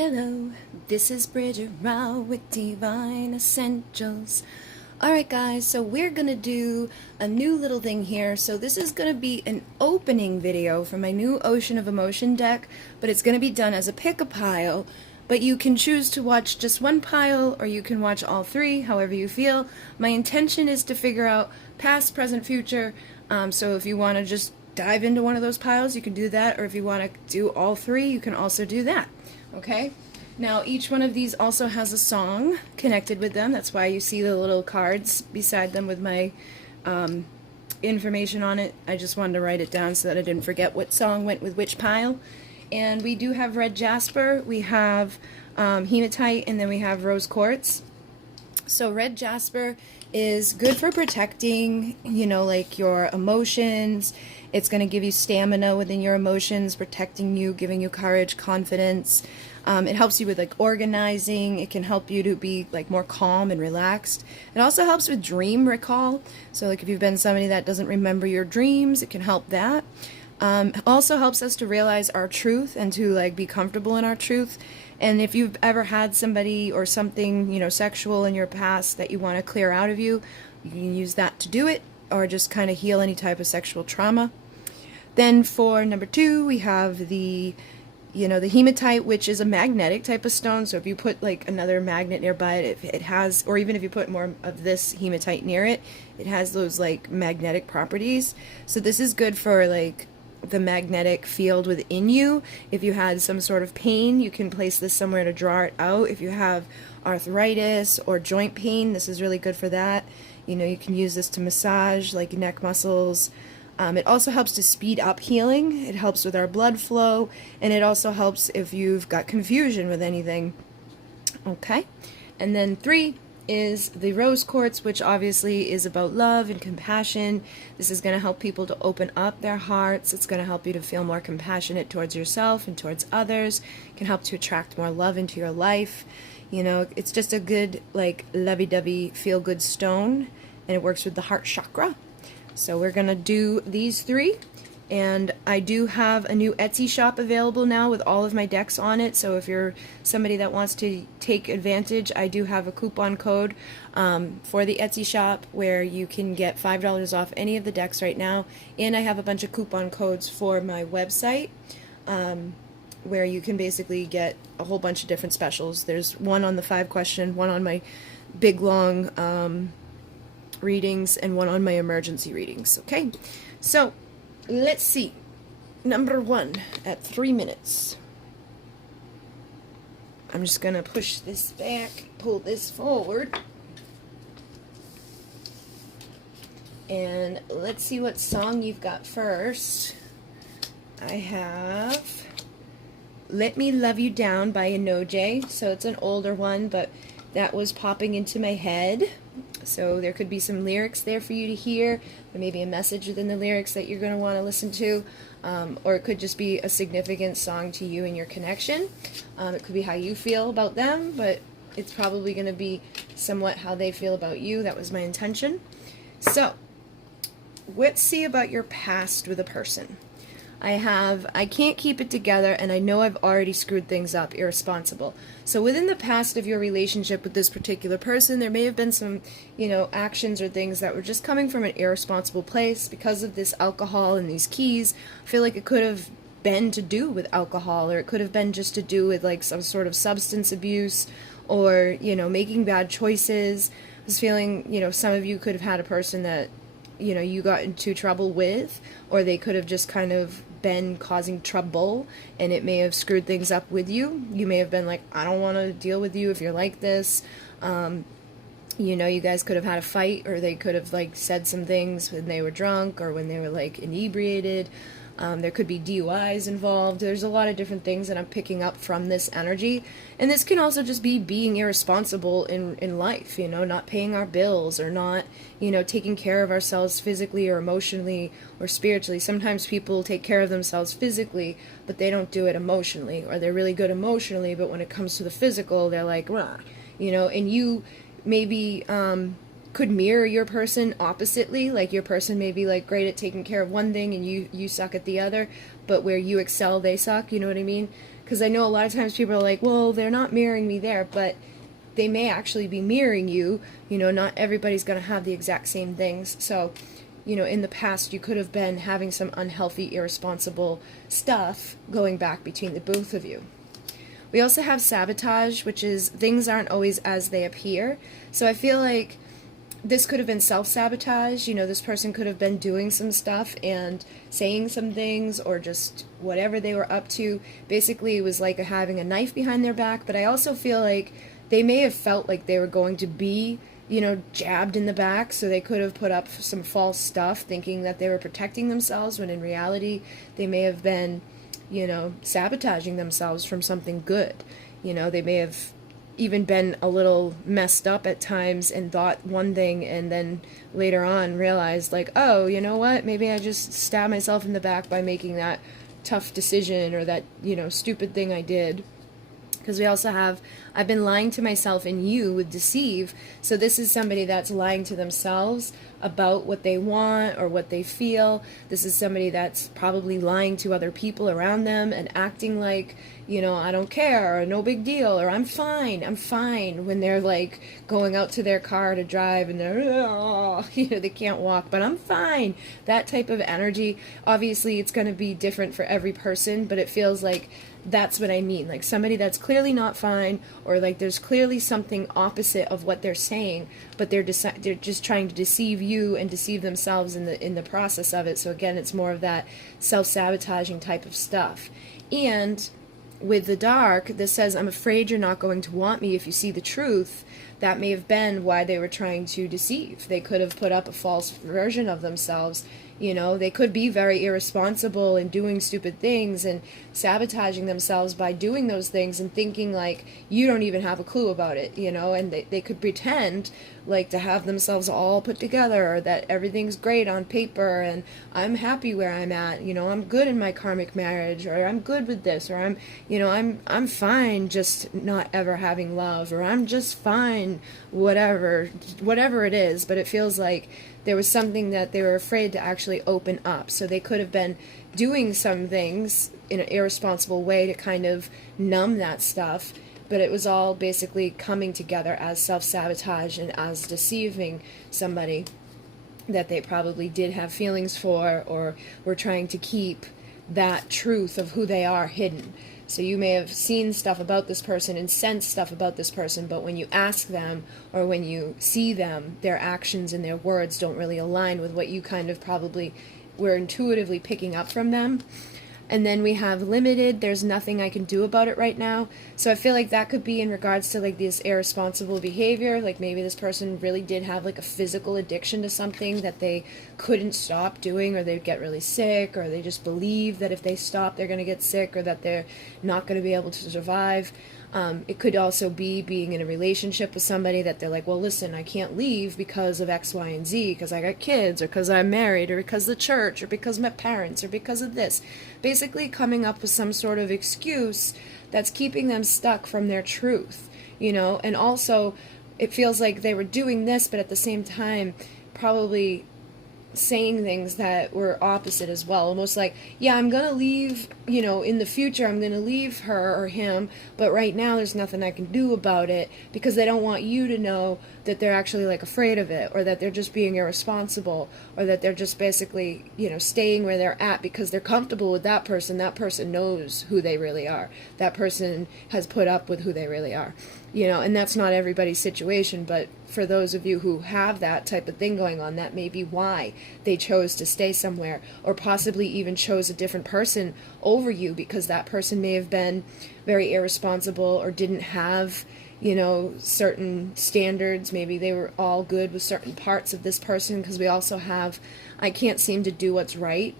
Hello, this is Bridget Rau with Divine Essentials. Alright guys, so we're gonna do a new little thing here. So this is gonna be an opening video for my new Ocean of Emotion deck, but it's gonna be done as a pick-a-pile. But you can choose to watch just one pile, or you can watch all three, however you feel. My intention is to figure out past, present, future, so if you want to just dive into one of those piles, you can do that, or if you want to do all three, you can also do that. Okay? Now, each one of these also has a song connected with them. That's why you see the little cards beside them with my information on it. I just wanted to write it down so that I didn't forget what song went with which pile. And we do have red jasper, we have hematite, and then we have rose quartz. So red jasper is good for protecting, like your emotions. It's going to give you stamina within your emotions, protecting you, giving you courage, confidence. It helps you with like organizing. It can help you to be like more calm and relaxed. It also helps with dream recall. So like if you've been somebody that doesn't remember your dreams, it can help that. Also helps us to realize our truth and to like be comfortable in our truth. And if you've ever had somebody or something, sexual in your past that you want to clear out of you, you can use that to do it, or just kind of heal any type of sexual trauma. Then for number 2, we have the hematite, which is a magnetic type of stone. So if you put like another magnet nearby it, it has, or even if you put more of this hematite near it, it has those like magnetic properties. So this is good for like the magnetic field within you. If you had some sort of pain, you can place this somewhere to draw it out. If you have arthritis or joint pain, this is really good for that. You can use this to massage like neck muscles. It also helps to speed up healing. It helps with our blood flow, and it also helps if you've got confusion with anything. Okay, and then 3 is the rose quartz, which obviously is about love and compassion. This is going to help people to open up their hearts. It's going to help you to feel more compassionate towards yourself and towards others. It can help to attract more love into your life. It's just a good like lovey-dovey feel-good stone, and it works with the heart chakra. So we're going to do these 3. And I do have a new Etsy shop available now with all of my decks on it. So if you're somebody that wants to take advantage, I do have a coupon code for the Etsy shop where you can get $5 off any of the decks right now. And I have a bunch of coupon codes for my website where you can basically get a whole bunch of different specials. There's one on the 5-question, one on my big long readings, and one on my emergency readings. Okay, so let's see. Number 1 at 3 minutes. I'm just going to push this back, pull this forward. And let's see what song you've got first. I have Let Me Love You Down by Enoje. So it's an older one, but that was popping into my head. So there could be some lyrics there for you to hear. There may be a message within the lyrics that you're going to want to listen to. Or it could just be a significant song to you and your connection. It could be how you feel about them, but it's probably going to be somewhat how they feel about you. That was my intention. So, let's see about your past with a person. I can't keep it together, and I know I've already screwed things up, irresponsible. So within the past of your relationship with this particular person, there may have been some, actions or things that were just coming from an irresponsible place because of this alcohol and these keys. I feel like it could have been to do with alcohol, or it could have been just to do with like some sort of substance abuse, or, making bad choices. I was feeling, some of you could have had a person that, you got into trouble with, or they could have just kind of been causing trouble, and it may have screwed things up with you. You may have been like, I don't want to deal with you if you're like this. You guys could have had a fight, or they could have like said some things when they were drunk or when they were like inebriated. There could be DUIs involved. There's a lot of different things that I'm picking up from this energy. And this can also just be being irresponsible in life, not paying our bills, or not, taking care of ourselves physically or emotionally or spiritually. Sometimes people take care of themselves physically, but they don't do it emotionally, or they're really good emotionally, but when it comes to the physical, they're like, rah, and you maybe could mirror your person oppositely. Like your person may be like great at taking care of one thing and you suck at the other, but where you excel, they suck. You know what I mean? Because I know a lot of times people are like, well, they're not mirroring me there, but they may actually be mirroring you. You know, not everybody's going to have the exact same things. So, you know, in the past, you could have been having some unhealthy, irresponsible stuff going back between the both of you. We also have sabotage, which is things aren't always as they appear. So I feel like this could have been self-sabotage. You know, this person could have been doing some stuff and saying some things, or just whatever they were up to. Basically, it was like having a knife behind their back. But I also feel like they may have felt like they were going to be, you know, jabbed in the back, so they could have put up some false stuff thinking that they were protecting themselves, when in reality they may have been, you know, sabotaging themselves from something good. You know, they may have even been a little messed up at times and thought one thing, and then later on realized, like, oh, you know what, maybe I just stabbed myself in the back by making that tough decision, or that, you know, stupid thing I did. Because we also have, I've been lying to myself and you with deceive. So this is somebody that's lying to themselves about what they want or what they feel. This is somebody that's probably lying to other people around them and acting like, you know, I don't care, or no big deal, or I'm fine, when they're like going out to their car to drive and they're, oh, you know, they can't walk, but I'm fine. That type of energy. Obviously it's going to be different for every person, but it feels like that's what I mean. Like somebody that's clearly not fine, or like there's clearly something opposite of what they're saying, but they're just trying to deceive you and deceive themselves in the process of it. So again, it's more of that self-sabotaging type of stuff. And with the dark, this says, I'm afraid you're not going to want me if you see the truth. That may have been why they were trying to deceive. They could have put up a false version of themselves. You know, they could be very irresponsible and doing stupid things and sabotaging themselves by doing those things and thinking like you don't even have a clue about it, you know, and they could pretend like to have themselves all put together, or that everything's great on paper and I'm happy where I'm at, you know, I'm good in my karmic marriage, or I'm good with this, or I'm fine just not ever having love, or I'm just fine whatever it is. But it feels like there was something that they were afraid to actually open up. So they could have been doing some things in an irresponsible way to kind of numb that stuff, but it was all basically coming together as self-sabotage and as deceiving somebody that they probably did have feelings for, or were trying to keep that truth of who they are hidden. So you may have seen stuff about this person and sensed stuff about this person, but when you ask them or when you see them, their actions and their words don't really align with what you kind of probably were intuitively picking up from them. And then we have limited, there's nothing I can do about it right now. So I feel like that could be in regards to like this irresponsible behavior. Like maybe this person really did have like a physical addiction to something that they couldn't stop doing, or they'd get really sick, or they just believe that if they stop they're going to get sick, or that they're not going to be able to survive. It could also be being in a relationship with somebody that they're like, well, listen, I can't leave because of X, Y, and Z, because I got kids, or because I'm married, or because of the church, or because of my parents, or because of this. Basically coming up with some sort of excuse that's keeping them stuck from their truth, you know. And also it feels like they were doing this, but at the same time probably saying things that were opposite as well. Almost like, yeah, I'm going to leave, you know, in the future I'm going to leave her or him, but right now there's nothing I can do about it, because they don't want you to know that they're actually like afraid of it, or that they're just being irresponsible, or that they're just basically, you know, staying where they're at because they're comfortable with that person. That person knows who they really are. That person has put up with who they really are. You know, and that's not everybody's situation, but for those of you who have that type of thing going on, that may be why they chose to stay somewhere, or possibly even chose a different person over you, because that person may have been very irresponsible or didn't have, you know, certain standards. Maybe they were all good with certain parts of this person, because we also have, I can't seem to do what's right.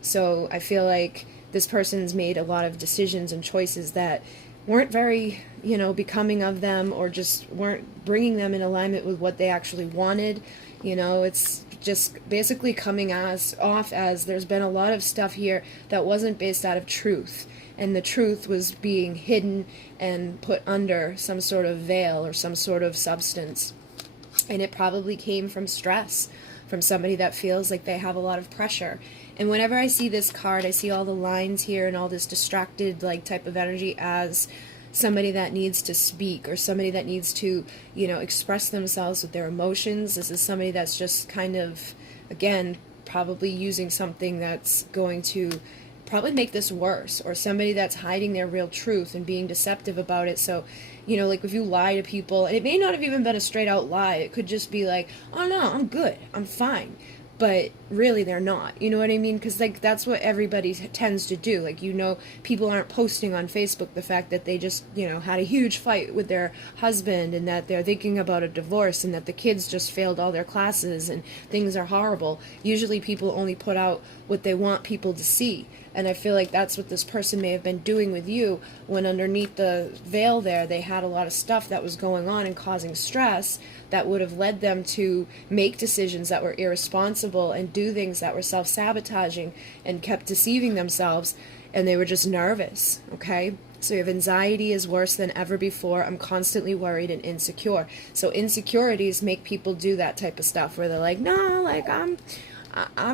So I feel like this person's made a lot of decisions and choices that weren't very, you know, becoming of them, or just weren't bringing them in alignment with what they actually wanted. You know, it's just basically coming off as there's been a lot of stuff here that wasn't based out of truth, and the truth was being hidden and put under some sort of veil or some sort of substance. And it probably came from stress, from somebody that feels like they have a lot of pressure. And whenever I see this card, I see all the lines here and all this distracted like type of energy as somebody that needs to speak, or somebody that needs to, you know, express themselves with their emotions. This is somebody that's just kind of, again, probably using something that's going to probably make this worse, or somebody that's hiding their real truth and being deceptive about it. So, you know, like if you lie to people, and it may not have even been a straight out lie, it could just be like, oh no, I'm good, I'm fine, but really they're not, you know what I mean? Because like that's what everybody tends to do. Like, you know, people aren't posting on Facebook the fact that they just, you know, had a huge fight with their husband, and that they're thinking about a divorce, and that the kids just failed all their classes and things are horrible. Usually people only put out what they want people to see. And I feel like that's what this person may have been doing with you, when underneath the veil there, they had a lot of stuff that was going on and causing stress that would have led them to make decisions that were irresponsible and do things that were self-sabotaging and kept deceiving themselves, and they were just nervous, okay? So your anxiety is worse than ever before. I'm constantly worried and insecure. So insecurities make people do that type of stuff where they're like, no, like I'm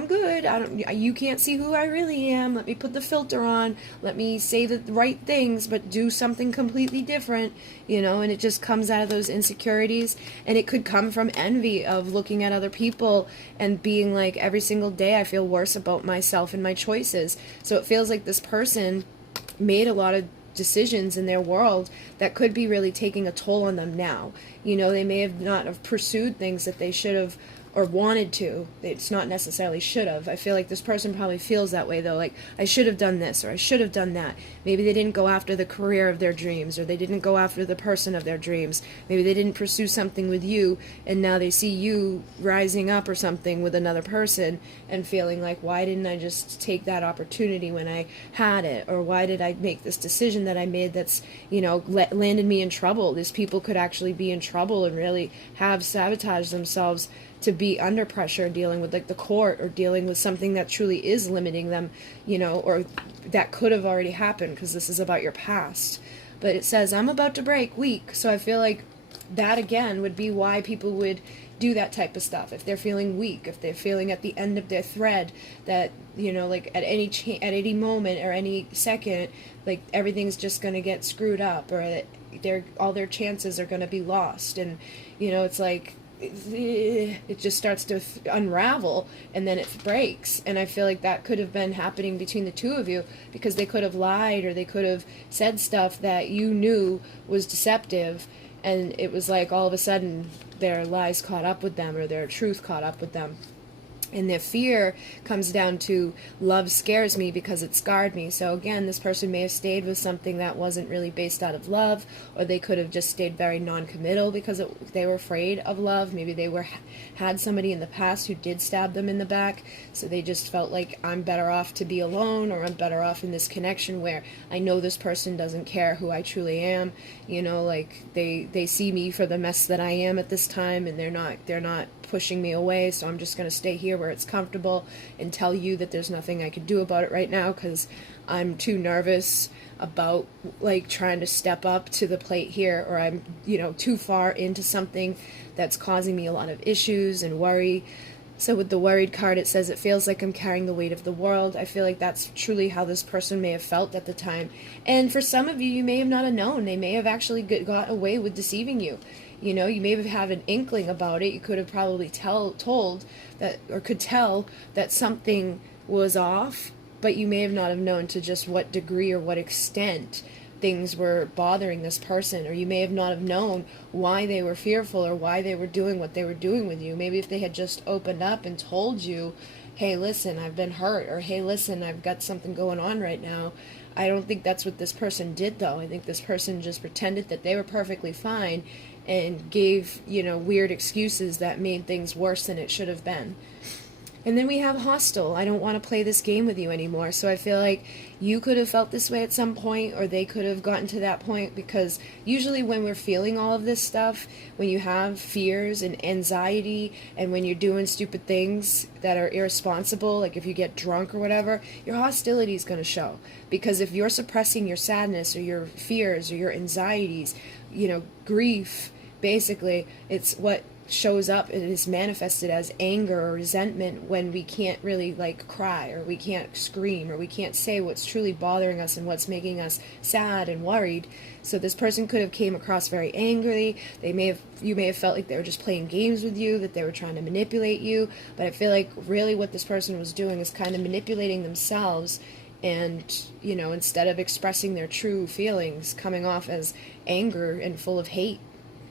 good. You can't see who I really am. Let me put the filter on. Let me say the right things, but do something completely different, you know, and it just comes out of those insecurities. And it could come from envy of looking at other people and being like, every single day I feel worse about myself and my choices. So it feels like this person made a lot of decisions in their world that could be really taking a toll on them now. You know, they may have not have pursued things that they should have or wanted to. It's not necessarily should have. I feel like this person probably feels that way though, like I should have done this or I should have done that. Maybe they didn't go after the career of their dreams, or they didn't go after the person of their dreams. Maybe they didn't pursue something with you, and now they see you rising up or something with another person and feeling like, why didn't I just take that opportunity when I had it? Or why did I make this decision that I made that's, you know, landed me in trouble? These people could actually be in trouble and really have sabotaged themselves to be under pressure, dealing with like the court, or dealing with something that truly is limiting them, you know, or that could have already happened, because this is about your past. But it says, I'm about to break, weak. So I feel like that again would be why people would do that type of stuff. If they're feeling weak, if they're feeling at the end of their thread, that, you know, like at any moment or any second, like everything's just going to get screwed up, or that all their chances are going to be lost. And, you know, it's like, it just starts to unravel, and then it breaks. And I feel like that could have been happening between the two of you, because they could have lied, or they could have said stuff that you knew was deceptive, and it was like all of a sudden their lies caught up with them, or their truth caught up with them. And their fear comes down to, love scares me because it scarred me. So again, this person may have stayed with something that wasn't really based out of love, or they could have just stayed very non-committal because they were afraid of love. Maybe they had somebody in the past who did stab them in the back, so they just felt like, I'm better off to be alone, or I'm better off in this connection where I know this person doesn't care who I truly am. You know, like they see me for the mess that I am at this time, and they're not pushing me away, so I'm just going to stay here where it's comfortable and tell you that there's nothing I can do about it right now, because I'm too nervous about like trying to step up to the plate here, or I'm, you know, too far into something that's causing me a lot of issues and worry. So with the worried card, it says, it feels like I'm carrying the weight of the world. I feel like that's truly how this person may have felt at the time. And for some of you, you may have not have known. They may have actually got away with deceiving you. You know, you may have had an inkling about it. You could have probably told that, or could tell that something was off, but you may have not have known to just what degree or what extent things were bothering this person, or you may have not have known why they were fearful, or why they were doing what they were doing with you. Maybe if they had just opened up and told you, hey, listen, I've been hurt, or hey, listen, I've got something going on right now. I don't think that's what this person did, though. I think this person just pretended that they were perfectly fine and gave, you know, weird excuses that made things worse than it should have been. And then we have hostile. I don't want to play this game with you anymore. So I feel like you could have felt this way at some point, or they could have gotten to that point, because usually when we're feeling all of this stuff, when you have fears and anxiety, and when you're doing stupid things that are irresponsible, like if you get drunk or whatever, your hostility is going to show. Because if you're suppressing your sadness or your fears or your anxieties, you know, grief, basically, it's what shows up and is manifested as anger or resentment when we can't really like cry, or we can't scream, or we can't say what's truly bothering us and what's making us sad and worried. So this person could have came across very angry. You may have felt like they were just playing games with you, that they were trying to manipulate you. But I feel like really what this person was doing is kind of manipulating themselves, and, you know, instead of expressing their true feelings, coming off as anger and full of hate.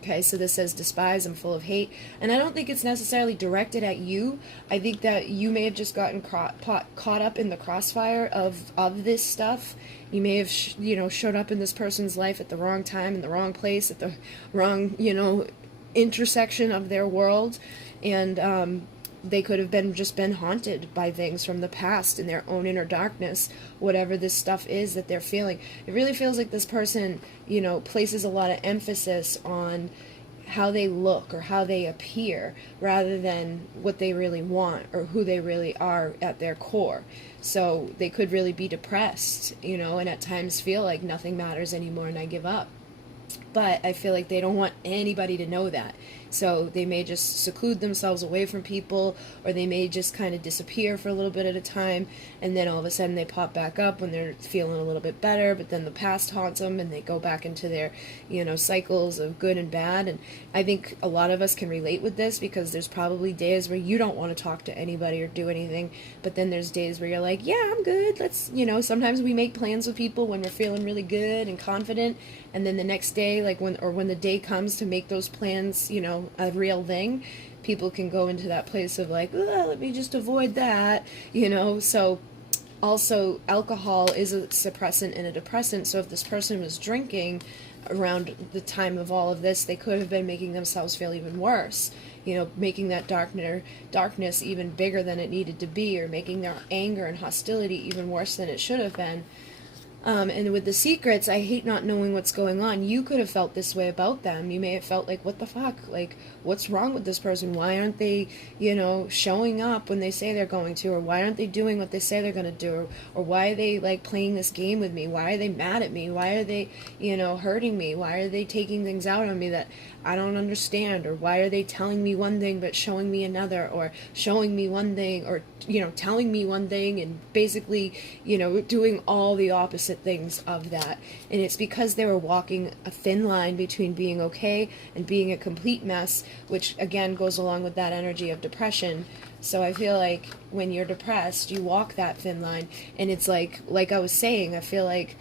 Okay, so this says despise and full of hate. And I don't think it's necessarily directed at you. I think that you may have just gotten caught up in the crossfire of this stuff. You may have, showed up in this person's life at the wrong time, in the wrong place, at the wrong, intersection of their world. And they could have been haunted by things from the past in their own inner darkness, whatever this stuff is that they're feeling. It really feels like this person, places a lot of emphasis on how they look or how they appear rather than what they really want or who they really are at their core. So they could really be depressed, and at times feel like nothing matters anymore and I give up. But I feel like they don't want anybody to know that. So they may just seclude themselves away from people, or they may just kind of disappear for a little bit at a time, and then all of a sudden they pop back up when they're feeling a little bit better, but then the past haunts them and they go back into their, cycles of good and bad. And I think a lot of us can relate with this, because there's probably days where you don't want to talk to anybody or do anything, but then there's days where you're like, yeah, I'm good, let's, sometimes we make plans with people when we're feeling really good and confident, and then the next day, when the day comes to make those plans, a real thing, people can go into that place of like, let me just avoid that, So also, alcohol is a suppressant and a depressant. So if this person was drinking around the time of all of this, they could have been making themselves feel even worse, making that darkness even bigger than it needed to be, or making their anger and hostility even worse than it should have been. And with the secrets, I hate not knowing what's going on. You could have felt this way about them. You may have felt like, what the fuck? Like, what's wrong with this person? Why aren't they, showing up when they say they're going to? Or why aren't they doing what they say they're going to do? Or why are they, playing this game with me? Why are they mad at me? Why are they, hurting me? Why are they taking things out on me that I don't understand? Or why are they telling me one thing but showing me another? Or showing me one thing, or, telling me one thing and basically, doing all the opposite things of that. And it's because they were walking a thin line between being okay and being a complete mess, which again goes along with that energy of depression. So I feel like when you're depressed, you walk that thin line, and it's like I was saying, I feel like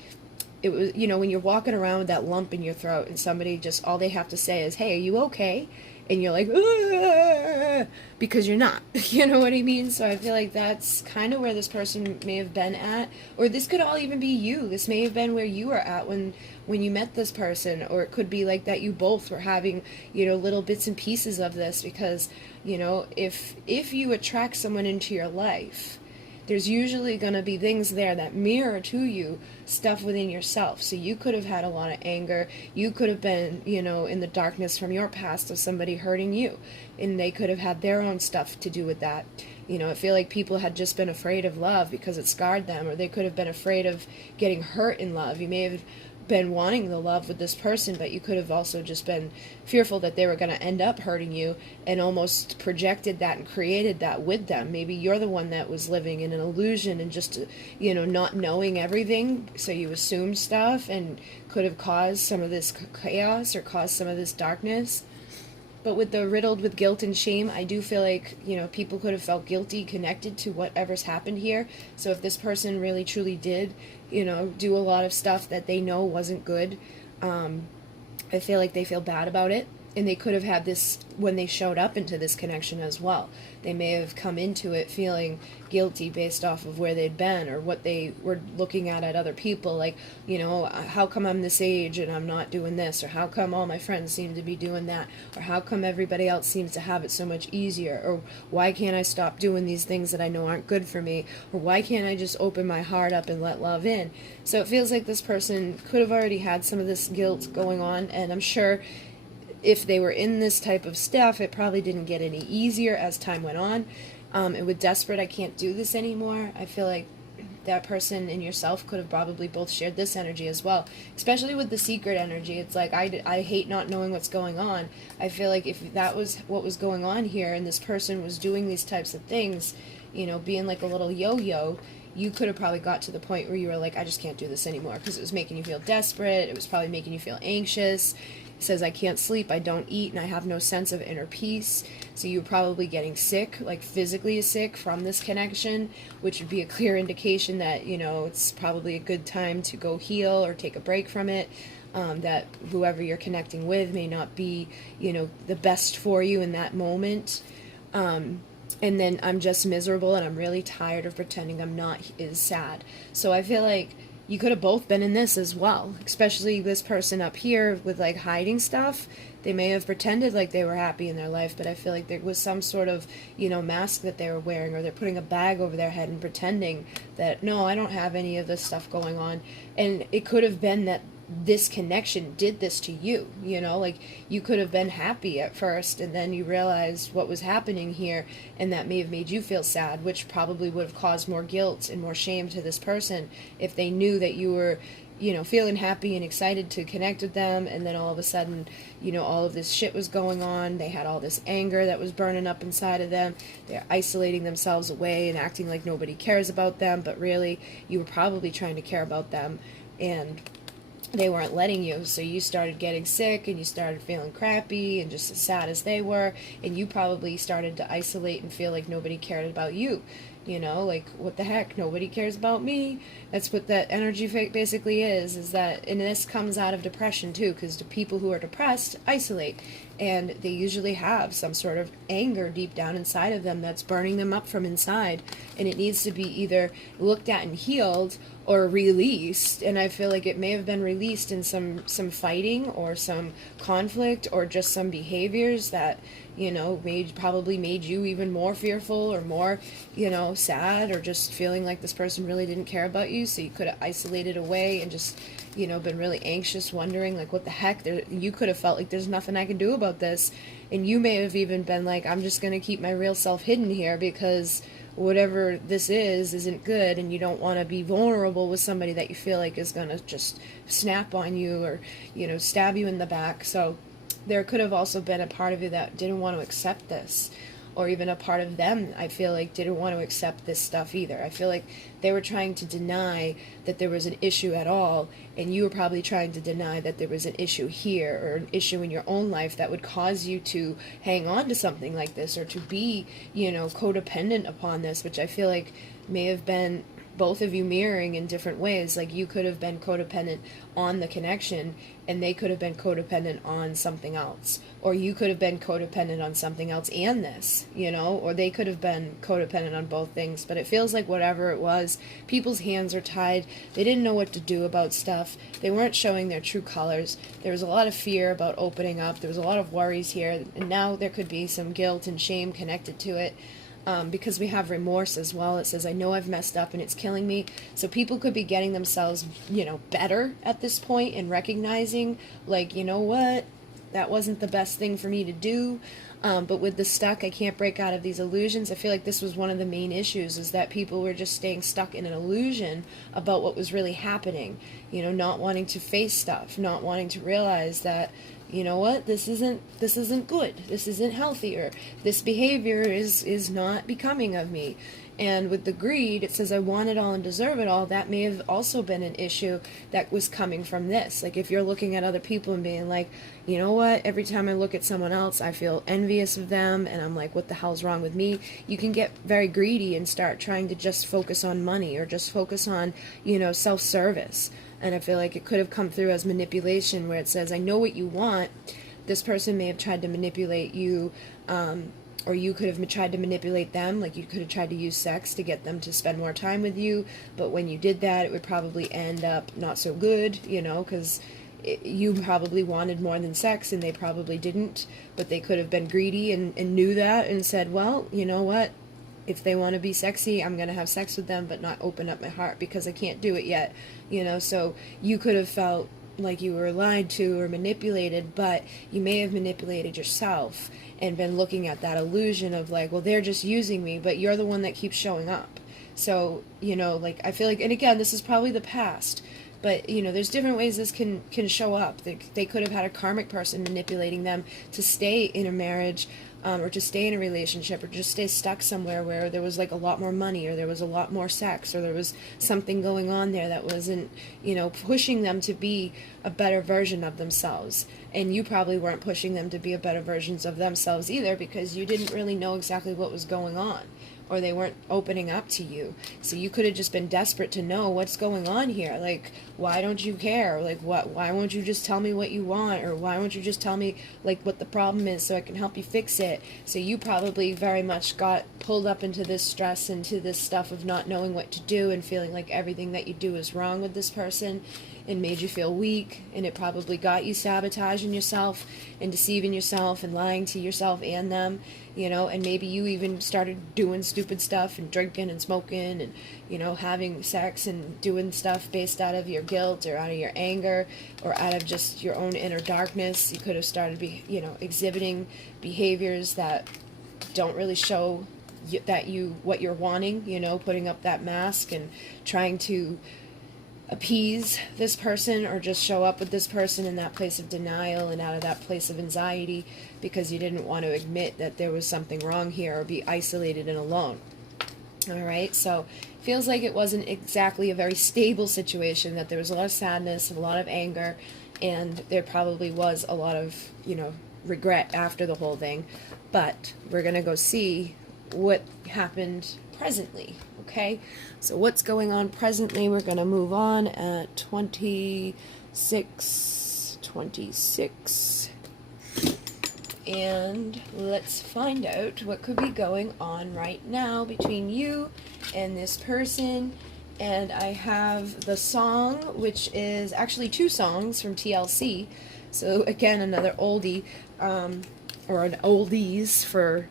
it was, when you're walking around with that lump in your throat and somebody just, all they have to say is, hey, are you okay? And you're like, "Aah," because you're not, you know what I mean? So I feel like that's kind of where this person may have been at, or this could all even be you. This may have been where you were at when you met this person, or it could be like that you both were having, little bits and pieces of this, because, if you attract someone into your life, there's usually going to be things there that mirror to you stuff within yourself. So you could have had a lot of anger. You could have been, in the darkness from your past of somebody hurting you. And they could have had their own stuff to do with that. I feel like people had just been afraid of love because it scarred them. Or they could have been afraid of getting hurt in love. You may have been wanting the love with this person, but you could have also just been fearful that they were going to end up hurting you, and almost projected that and created that with them. Maybe you're the one that was living in an illusion and just, not knowing everything, so you assumed stuff and could have caused some of this chaos or caused some of this darkness. But with the riddled with guilt and shame, I do feel like, people could have felt guilty connected to whatever's happened here. So if this person really truly did, do a lot of stuff that they know wasn't good, I feel like they feel bad about it. And they could have had this when they showed up into this connection as well. They may have come into it feeling guilty based off of where they'd been or what they were looking at other people. Like, how come I'm this age and I'm not doing this? Or how come all my friends seem to be doing that? Or how come everybody else seems to have it so much easier? Or why can't I stop doing these things that I know aren't good for me? Or why can't I just open my heart up and let love in? So it feels like this person could have already had some of this guilt going on, and I'm sure if they were in this type of stuff, it probably didn't get any easier as time went on. And with desperate, I can't do this anymore, I feel like that person and yourself could have probably both shared this energy as well, especially with the secret energy. It's like, I hate not knowing what's going on. I feel like if that was what was going on here and this person was doing these types of things, you know, being like a little yo-yo, you could have probably got to the point where you were like, I just can't do this anymore, because it was making you feel desperate. It was probably making you feel anxious. It says, I can't sleep, I don't eat, and I have no sense of inner peace. So you're probably getting sick, like physically sick from this connection, which would be a clear indication that, you know, it's probably a good time to go heal or take a break from it. That whoever you're connecting with may not be, you know, the best for you in that moment. And then I'm just miserable and I'm really tired of pretending I'm not is sad. So I feel like you could have both been in this as well, especially this person up here with like hiding stuff. They may have pretended like they were happy in their life, but I feel like there was some sort of, you know, mask that they were wearing, or they're putting a bag over their head and pretending that, no, I don't have any of this stuff going on. And it could have been that this connection did this to you, you know, like you could have been happy at first and then you realized what was happening here, and that may have made you feel sad, which probably would have caused more guilt and more shame to this person if they knew that you were, you know, feeling happy and excited to connect with them, and then all of a sudden, you know, all of this shit was going on. They had all this anger that was burning up inside of them. They're isolating themselves away and acting like nobody cares about them, but really you were probably trying to care about them, and they weren't letting you. So you started getting sick and you started feeling crappy and just as sad as they were, and you probably started to isolate and feel like nobody cared about you. You know, like, what the heck, nobody cares about me. That's what that energy basically is that, and this comes out of depression too, because the people who are depressed isolate, and they usually have some sort of anger deep down inside of them that's burning them up from inside, and it needs to be either looked at and healed or released. And I feel like it may have been released in some fighting or some conflict or just some behaviors that, you know, probably made you even more fearful or more, you know, sad, or just feeling like this person really didn't care about you. So you could have isolated away and just, you know, been really anxious, wondering like, what the heck. You could have felt like there's nothing I can do about this. And you may have even been like, I'm just going to keep my real self hidden here, because whatever this isn't good, and you don't want to be vulnerable with somebody that you feel like is going to just snap on you or, you know, stab you in the back. So there could have also been a part of you that didn't want to accept this, or even a part of them, I feel like, didn't want to accept this stuff either. I feel like they were trying to deny that there was an issue at all, and you were probably trying to deny that there was an issue here, or an issue in your own life that would cause you to hang on to something like this, or to be, you know, codependent upon this, which I feel like may have been both of you mirroring in different ways. Like, you could have been codependent on the connection, and they could have been codependent on something else, or you could have been codependent on something else and this, you know, or they could have been codependent on both things. But it feels like whatever it was, people's hands are tied. They didn't know what to do about stuff. They weren't showing their true colors. There was a lot of fear about opening up. There was a lot of worries here, and now there could be some guilt and shame connected to it. Because we have remorse as well. It says, I know I've messed up and it's killing me. So people could be getting themselves, you know, better at this point, and recognizing, like, you know what, that wasn't the best thing for me to do. But with the stuck, I can't break out of these illusions. I feel like this was one of the main issues, is that people were just staying stuck in an illusion about what was really happening. You know, not wanting to face stuff, not wanting to realize that, you know what, this isn't good, this isn't healthy, or this behavior is not becoming of me. And with the greed, it says, I want it all and deserve it all. That may have also been an issue that was coming from this. Like, if you're looking at other people and being like, you know what, every time I look at someone else, I feel envious of them, and I'm like, what the hell's wrong with me? You can get very greedy and start trying to just focus on money, or just focus on, you know, self-service. And I feel like it could have come through as manipulation, where it says, I know what you want. This person may have tried to manipulate you, or you could have tried to manipulate them. Like, you could have tried to use sex to get them to spend more time with you. But when you did that, it would probably end up not so good, you know, because you probably wanted more than sex, and they probably didn't. But they could have been greedy and knew that, and said, well, you know what? If they want to be sexy, I'm going to have sex with them, but not open up my heart, because I can't do it yet, you know. So you could have felt like you were lied to or manipulated, but you may have manipulated yourself and been looking at that illusion of like, well, they're just using me, but you're the one that keeps showing up. So, you know, like, I feel like, and again, this is probably the past, but, you know, there's different ways this can show up. They could have had a karmic person manipulating them to stay in a marriage, or to stay in a relationship, or just stay stuck somewhere where there was like a lot more money, or there was a lot more sex, or there was something going on there that wasn't, you know, pushing them to be a better version of themselves. And you probably weren't pushing them to be a better versions of themselves either, because you didn't really know exactly what was going on, or they weren't opening up to you. So you could have just been desperate to know what's going on here. Like, why don't you care? Like, why won't you just tell me what you want? Or why won't you just tell me, like, what the problem is so I can help you fix it? So you probably very much got pulled up into this stress, into this stuff of not knowing what to do and feeling like everything that you do is wrong with this person, and made you feel weak, and it probably got you sabotaging yourself and deceiving yourself and lying to yourself and them, you know, and maybe you even started doing stupid stuff and drinking and smoking and, you know, having sex and doing stuff based out of your guilt or out of your anger or out of just your own inner darkness. You could have started, exhibiting behaviors that don't really show what you're wanting, you know, putting up that mask and trying to appease this person, or just show up with this person in that place of denial and out of that place of anxiety because you didn't want to admit that there was something wrong here or be isolated and alone. All right, so it feels like it wasn't exactly a very stable situation, that there was a lot of sadness and a lot of anger, and there probably was a lot of, you know, regret after the whole thing. But we're going to go see what happened presently. Okay, so what's going on presently? We're going to move on at 26, and let's find out what could be going on right now between you and this person. And I have the song, which is actually 2 songs from TLC, so again, another oldie, or an oldies for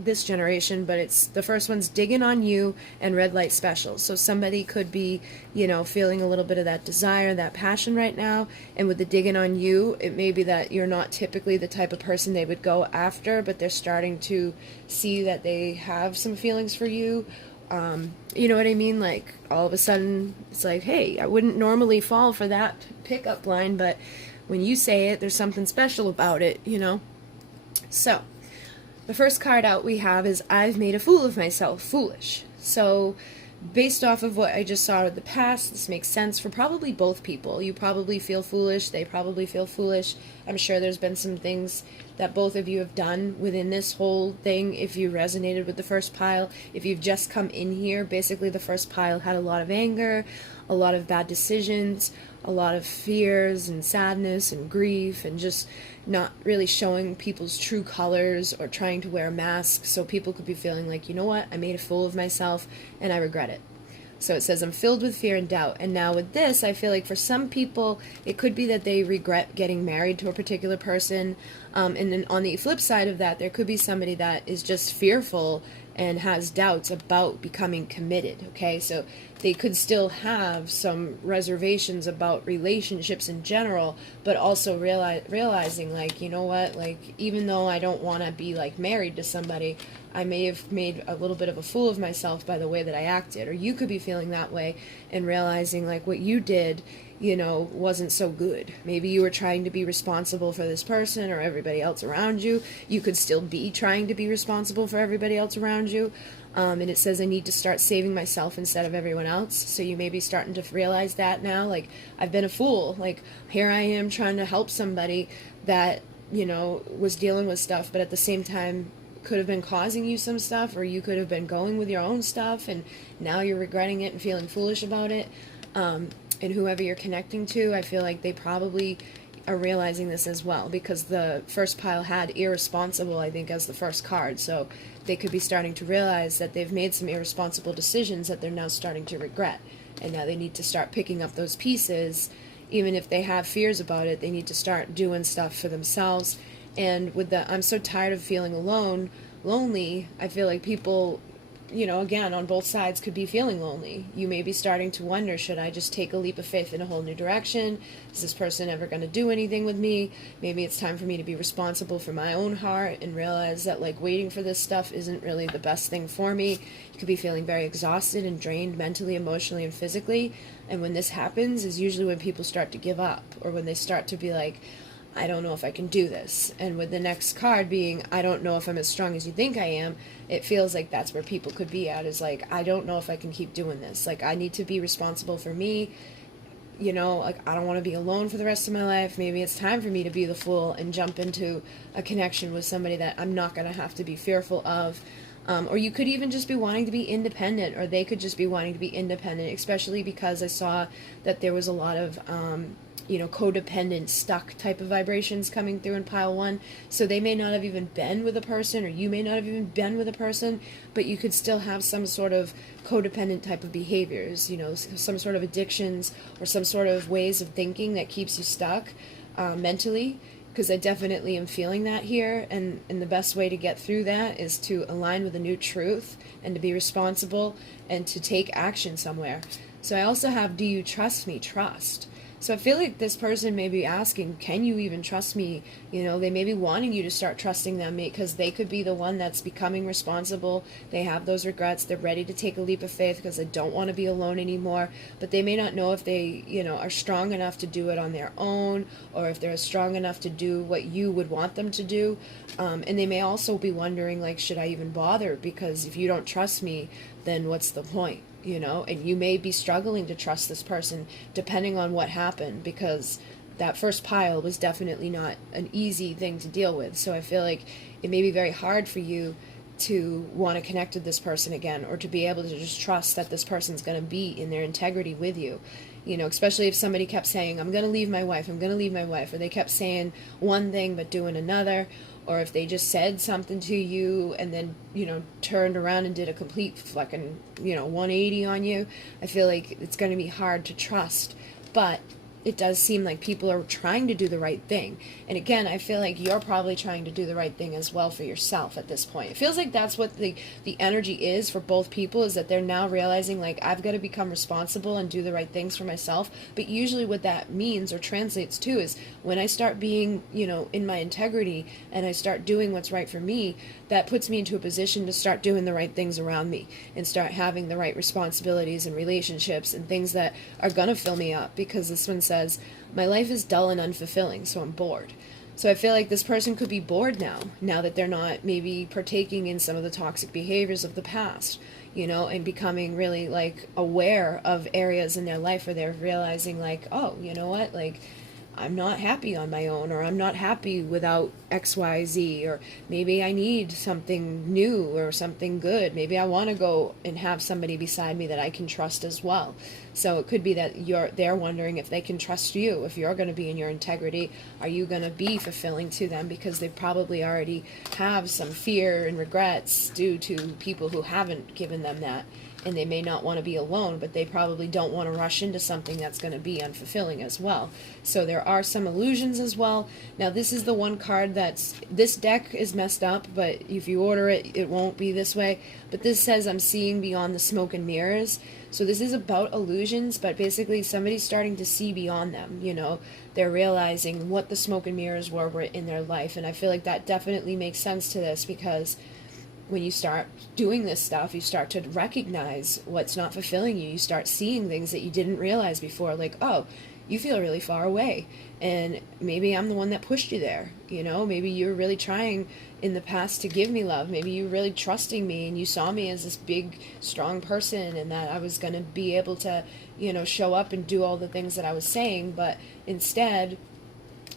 this generation, but it's the first one's Digging on You and Red Light Specials. So somebody could be, you know, feeling a little bit of that desire, that passion right now, and with the Digging on You, it may be that you're not typically the type of person they would go after, but they're starting to see that they have some feelings for you. You know what I mean? Like, all of a sudden, it's like, hey, I wouldn't normally fall for that pickup line, but when you say it, there's something special about it, you know? So, the first card out we have is I've made a fool of myself, foolish. So, based off of what I just saw in the past, this makes sense for probably both people. You probably feel foolish, they probably feel foolish. I'm sure there's been some things that both of you have done within this whole thing. If you resonated with the first pile, if you've just come in here, basically the first pile had a lot of anger, a lot of bad decisions, a lot of fears and sadness and grief, and just not really showing people's true colors or trying to wear a mask, so people could be feeling like, you know what, I made a fool of myself and I regret it. So it says, I'm filled with fear and doubt. And now with this, I feel like for some people, it could be that they regret getting married to a particular person. And then on the flip side of that, there could be somebody that is just fearful and has doubts about becoming committed, okay? So they could still have some reservations about relationships in general, but also realizing, like, you know what, like, even though I don't want to be, like, married to somebody, I may have made a little bit of a fool of myself by the way that I acted. Or you could be feeling that way and realizing, like, what you did, you know, wasn't so good. Maybe you were trying to be responsible for this person or everybody else around you. You could still be trying to be responsible for everybody else around you. And it says, I need to start saving myself instead of everyone else. So you may be starting to realize that now. Like, I've been a fool. Like, here I am trying to help somebody that, you know, was dealing with stuff, but at the same time could have been causing you some stuff, or you could have been going with your own stuff, and now you're regretting it and feeling foolish about it. And whoever you're connecting to, I feel like they probably are realizing this as well, because the first pile had irresponsible, I think, as the first card. So they could be starting to realize that they've made some irresponsible decisions that they're now starting to regret. And now they need to start picking up those pieces. Even if they have fears about it, they need to start doing stuff for themselves. And with the I'm so tired of feeling alone, lonely, I feel like people again, on both sides could be feeling lonely. You may be starting to wonder, should I just take a leap of faith in a whole new direction? Is this person ever going to do anything with me? Maybe it's time for me to be responsible for my own heart and realize that, like, waiting for this stuff isn't really the best thing for me. You could be feeling very exhausted and drained mentally, emotionally, and physically. And when this happens is usually when people start to give up, or when they start to be like, I don't know if I can do this. And with the next card being, I don't know if I'm as strong as you think I am, it feels like that's where people could be at, is like, I don't know if I can keep doing this. Like, I need to be responsible for me. Like, I don't want to be alone for the rest of my life. Maybe it's time for me to be the fool and jump into a connection with somebody that I'm not going to have to be fearful of. Or you could even just be wanting to be independent, or they could just be wanting to be independent, especially because I saw that there was a lot of, codependent, stuck type of vibrations coming through in pile 1. So they may not have even been with a person, or you may not have even been with a person, but you could still have some sort of codependent type of behaviors, some sort of addictions or some sort of ways of thinking that keeps you stuck mentally. Because I definitely am feeling that here, and the best way to get through that is to align with a new truth and to be responsible and to take action somewhere. So I also have, do you trust me? Trust. So I feel like this person may be asking, can you even trust me? They may be wanting you to start trusting them, because they could be the one that's becoming responsible. They have those regrets. They're ready to take a leap of faith because they don't want to be alone anymore. But they may not know if they, are strong enough to do it on their own, or if they're strong enough to do what you would want them to do. And they may also be wondering, like, should I even bother? Because if you don't trust me, then what's the point? And you may be struggling to trust this person depending on what happened, because that first pile was definitely not an easy thing to deal with. So I feel like it may be very hard for you to want to connect with this person again, or to be able to just trust that this person's going to be in their integrity with you. Especially if somebody kept saying, I'm going to leave my wife, I'm going to leave my wife, or they kept saying one thing but doing another, or if they just said something to you and then, turned around and did a complete fucking, 180 on you. I feel like it's going to be hard to trust, but it does seem like people are trying to do the right thing. And again, I feel like you're probably trying to do the right thing as well for yourself at this point. It feels like that's what the energy is for both people, is that they're now realizing, like, I've got to become responsible and do the right things for myself. But usually what that means or translates to is when I start being, in my integrity and I start doing what's right for me, that puts me into a position to start doing the right things around me and start having the right responsibilities and relationships and things that are going to fill me up. Because this one says, my life is dull and unfulfilling, so I'm bored. So I feel like this person could be bored now that they're not maybe partaking in some of the toxic behaviors of the past, and becoming really, like, aware of areas in their life where they're realizing, like, oh, you know what, like, I'm not happy on my own, or I'm not happy without XYZ, or maybe I need something new or something good. Maybe I want to go and have somebody beside me that I can trust as well. So it could be that they're wondering if they can trust you, if you're going to be in your integrity. Are you going to be fulfilling to them? Because they probably already have some fear and regrets due to people who haven't given them that. And they may not want to be alone, but they probably don't want to rush into something that's going to be unfulfilling as well. So there are some illusions as well. Now, this is the one card this deck is messed up, but if you order it, it won't be this way. But this says, I'm seeing beyond the smoke and mirrors. So this is about illusions, but basically somebody's starting to see beyond them, They're realizing what the smoke and mirrors were in their life. And I feel like that definitely makes sense to this, because when you start doing this stuff, you start to recognize what's not fulfilling you. You start seeing things that you didn't realize before, like, oh, you feel really far away, and maybe I'm the one that pushed you there. Maybe you were really trying in the past to give me love. Maybe you were really trusting me, and you saw me as this big, strong person, and that I was going to be able to, show up and do all the things that I was saying. But instead,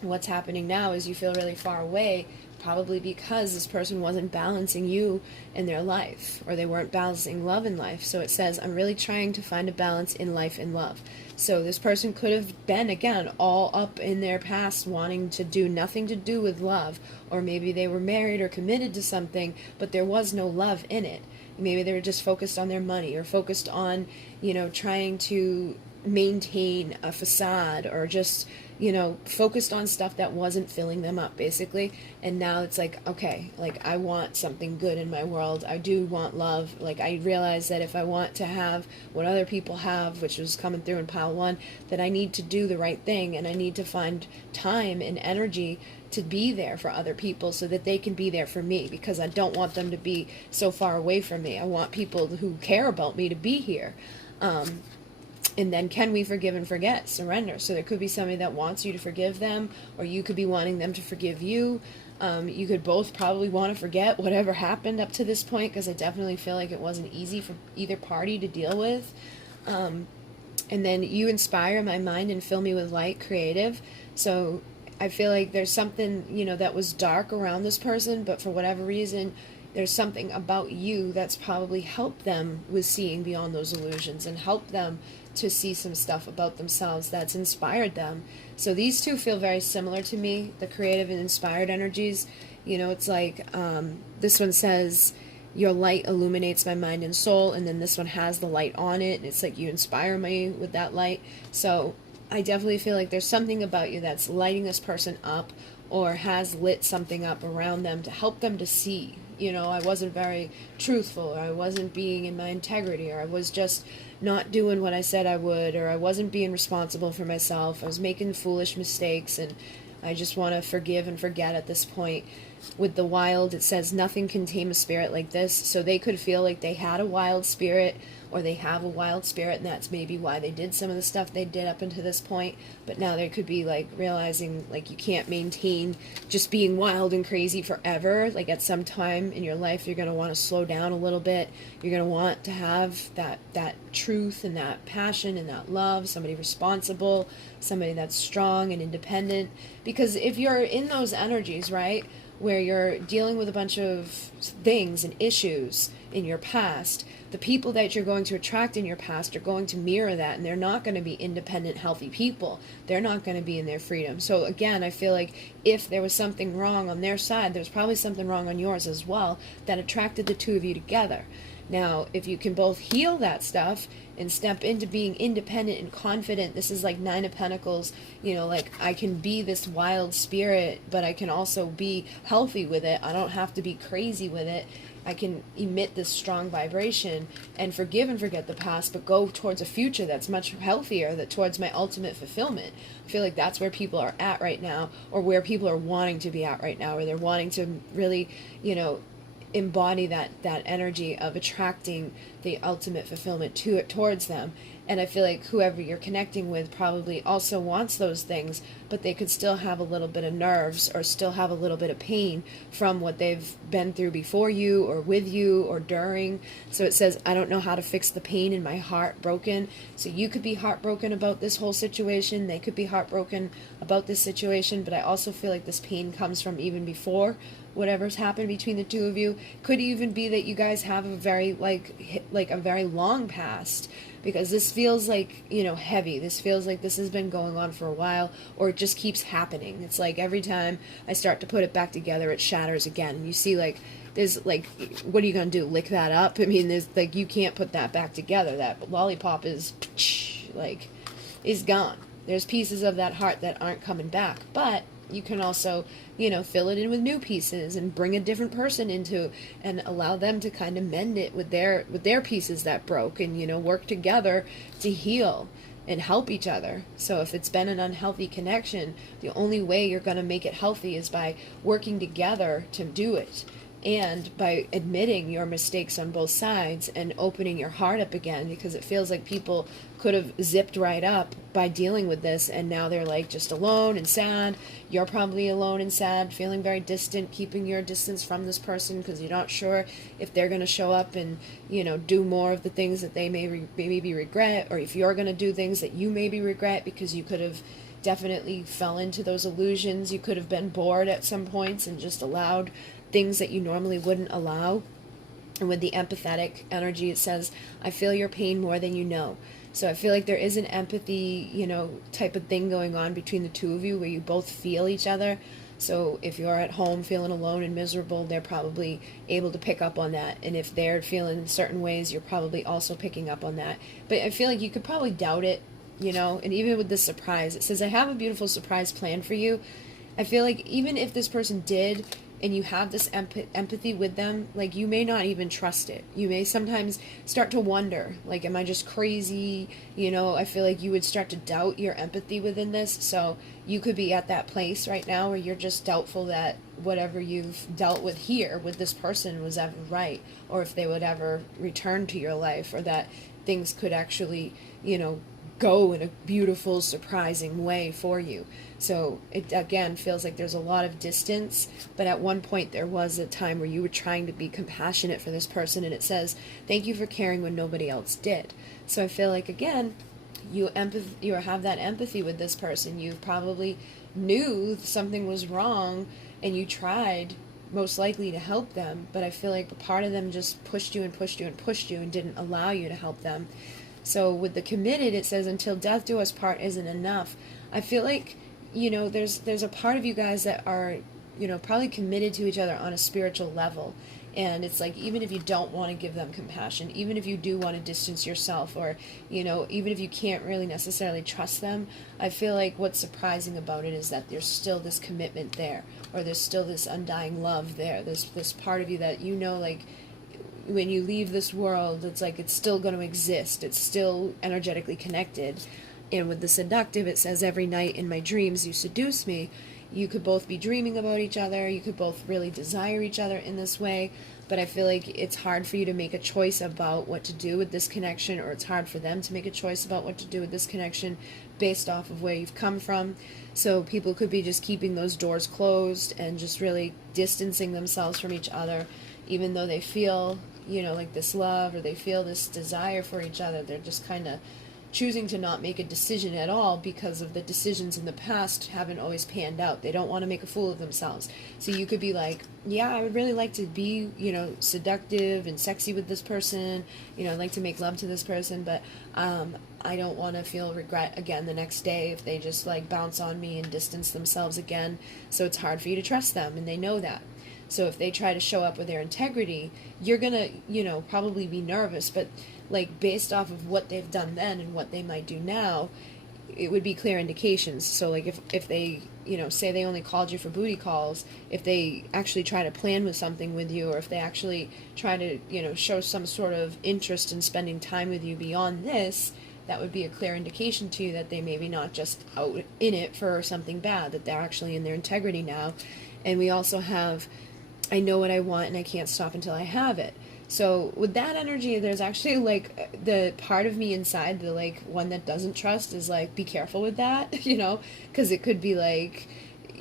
what's happening now is you feel really far away, probably because this person wasn't balancing you in their life, or they weren't balancing love in life. So it says, I'm really trying to find a balance in life and love. So this person could have been, again, all up in their past, wanting to do nothing to do with love, or maybe they were married or committed to something, but there was no love in it. Maybe they were just focused on their money, or focused on, trying to maintain a facade, or just, focused on stuff that wasn't filling them up, basically. And now it's like, okay, like, I want something good in my world. I do want love. Like, I realize that if I want to have what other people have, which was coming through in pile 1, that I need to do the right thing, and I need to find time and energy to be there for other people so that they can be there for me, because I don't want them to be so far away from me. I want people who care about me to be here. And then, can we forgive and forget? Surrender. So there could be somebody that wants you to forgive them, or you could be wanting them to forgive you. You could both probably want to forget whatever happened up to this point, because I definitely feel like it wasn't easy for either party to deal with. And then you inspire my mind and fill me with light, creative. So I feel like there's something, that was dark around this person, but for whatever reason, there's something about you that's probably helped them with seeing beyond those illusions and helped them to see some stuff about themselves that's inspired them. So these two feel very similar to me, the creative and inspired energies. It's like, this one says, your light illuminates my mind and soul, and then this one has the light on it, and it's like you inspire me with that light. So I definitely feel like there's something about you that's lighting this person up, or has lit something up around them to help them to see. I wasn't very truthful, or I wasn't being in my integrity, or I was just not doing what I said I would, or I wasn't being responsible for myself. I was making foolish mistakes, and I just want to forgive and forget at this point. With the wild, it says nothing can tame a spirit like this. So they could feel like they had a wild spirit, or they have a wild spirit, and that's maybe why they did some of the stuff they did up until this point. But now they could be like realizing, like, you can't maintain just being wild and crazy forever. Like, at some time in your life, you're going to want to slow down a little bit. You're going to want to have that truth and that passion and that love, somebody responsible, somebody that's strong and independent. Because if you're in those energies, right, where you're dealing with a bunch of things and issues in your past, the people that you're going to attract in your past are going to mirror that, and they're not going to be independent, healthy people. They're not going to be in their freedom. So again, I feel like if there was something wrong on their side, there's probably something wrong on yours as well that attracted the two of you together. Now, if you can both heal that stuff and step into being independent and confident, this is like 9 of Pentacles, like, I can be this wild spirit, but I can also be healthy with it. I don't have to be crazy with it. I can emit this strong vibration and forgive and forget the past, but go towards a future that's much healthier, that towards my ultimate fulfillment. I feel like that's where people are at right now, or where people are wanting to be at right now, where they're wanting to really, embody that energy of attracting the ultimate fulfillment towards them. And I feel like whoever you're connecting with probably also wants those things, but they could still have a little bit of nerves, or still have a little bit of pain from what they've been through before you, or with you, or during. So it says, I don't know how to fix the pain in my heart broken. So you could be heartbroken about this whole situation. They could be heartbroken about this situation, but I also feel like this pain comes from even before whatever's happened between the two of you. Could even be that you guys have a very like a very long past, because this feels like, heavy. This feels like this has been going on for a while, or it just keeps happening. It's like every time I start to put it back together, it shatters again. And you see, like, there's like, what are you gonna do, lick that up? I mean, there's like, you can't put that back together. That lollipop is gone. There's pieces of that heart that aren't coming back, but you can also, fill it in with new pieces and bring a different person into, and allow them to kind of mend it with their pieces that broke, and, work together to heal and help each other. So if it's been an unhealthy connection, the only way you're going to make it healthy is by working together to do it. And by admitting your mistakes on both sides and opening your heart up again, because it feels like people could have zipped right up by dealing with this, and now they're like just alone and sad. You're probably alone and sad, feeling very distant, keeping your distance from this person because you're not sure if they're going to show up and, do more of the things that they maybe regret, or if you're going to do things that you maybe regret, because you could have definitely fell into those illusions. You could have been bored at some points and just allowed things that you normally wouldn't allow. And with the empathetic energy, it says, I feel your pain more than you know. So I feel like there is an empathy, type of thing going on between the two of you, where you both feel each other. So if you're at home feeling alone and miserable, they're probably able to pick up on that. And if they're feeling certain ways, you're probably also picking up on that. But I feel like you could probably doubt it you know, and even with the surprise, it says, I have a beautiful surprise planned for you. I feel like even if this person did, and you have this empathy with them, like, you may not even trust it. You may sometimes start to wonder, like, am I just crazy? You know, I feel like you would start to doubt your empathy within this. So you could be at that place right now where you're just doubtful that whatever you've dealt with here with this person was ever right, or if they would ever return to your life, or that things could actually, you know, go in a beautiful, surprising way for you. So it again feels like there's a lot of distance, but at one point there was a time where you were trying to be compassionate for this person, and it says, thank you for caring when nobody else did. So I feel like, again, you have that empathy with this person. You probably knew something was wrong, and you tried most likely to help them, but I feel like a part of them just pushed you and pushed you and pushed you and didn't allow you to help them. So with the committed, it says, until death do us part isn't enough. I feel like, you know, there's a part of you guys that are, you know, probably committed to each other on a spiritual level. And it's like, even if you don't want to give them compassion, even if you do want to distance yourself, or, you know, even if you can't really necessarily trust them, I feel like what's surprising about it is that there's still this commitment there, or there's still this undying love there. There's this part of you that, you know, like, when you leave this world, it's like it's still going to exist. It's still energetically connected. And with the seductive, it says, every night in my dreams you seduce me. You could both be dreaming about each other. You could both really desire each other in this way. But I feel like it's hard for you to make a choice about what to do with this connection, or it's hard for them to make a choice about what to do with this connection based off of where you've come from. So people could be just keeping those doors closed and just really distancing themselves from each other, even though they feel, you know, like this love, or they feel this desire for each other. They're just kind of choosing to not make a decision at all because of the decisions in the past haven't always panned out. They don't want to make a fool of themselves. So you could be like, yeah, I would really like to be, you know, seductive and sexy with this person. You know, I'd like to make love to this person, but I don't want to feel regret again the next day if they just like bounce on me and distance themselves again. So it's hard for you to trust them, and they know that. So if they try to show up with their integrity, you're going to, you know, probably be nervous, but like based off of what they've done then and what they might do now, it would be clear indications. So like if they, you know, say they only called you for booty calls, if they actually try to plan with something with you, or if they actually try to, you know, show some sort of interest in spending time with you beyond this, that would be a clear indication to you that they maybe not just out in it for something bad, that they're actually in their integrity now. And we also have, I know what I want and I can't stop until I have it. So with that energy, there's actually like the part of me inside, the like one that doesn't trust, is like, be careful with that, you know, because it could be like,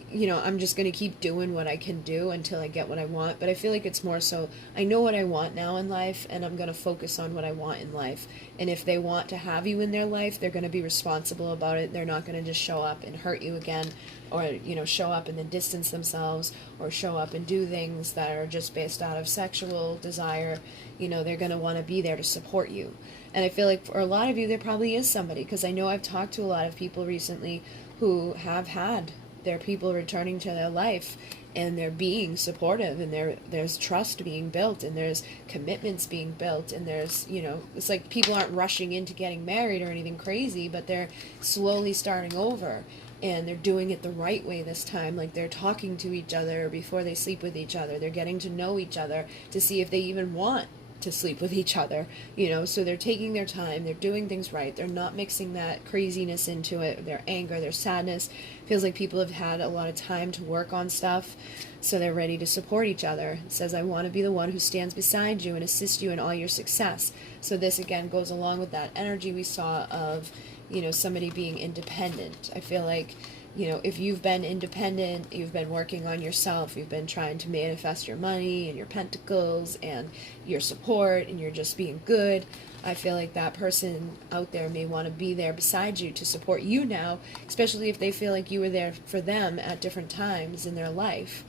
you know, I'm just going to keep doing what I can do until I get what I want. But I feel like it's more so, I know what I want now in life, and I'm going to focus on what I want in life. And if they want to have you in their life, they're going to be responsible about it. They're not going to just show up and hurt you again, or, you know, show up and then distance themselves, or show up and do things that are just based out of sexual desire. You know, they're going to want to be there to support you. And I feel like for a lot of you, there probably is somebody, because I know I've talked to a lot of people recently who have had their people returning to their life, and they're being supportive, and there's trust being built, and there's commitments being built, and there's, you know, it's like people aren't rushing into getting married or anything crazy, but they're slowly starting over, and they're doing it the right way this time. Like, they're talking to each other before they sleep with each other. They're getting to know each other to see if they even want to sleep with each other, you know. So they're taking their time, they're doing things right, they're not mixing that craziness into it, their anger, their sadness. Feels like people have had a lot of time to work on stuff, so they're ready to support each other. It says, I want to be the one who stands beside you and assist you in all your success. So this again goes along with that energy we saw of, you know, somebody being independent. I feel like, you know, if you've been independent, you've been working on yourself, you've been trying to manifest your money and your pentacles and your support, and you're just being good, I feel like that person out there may want to be there beside you to support you now, especially if they feel like you were there for them at different times in their life.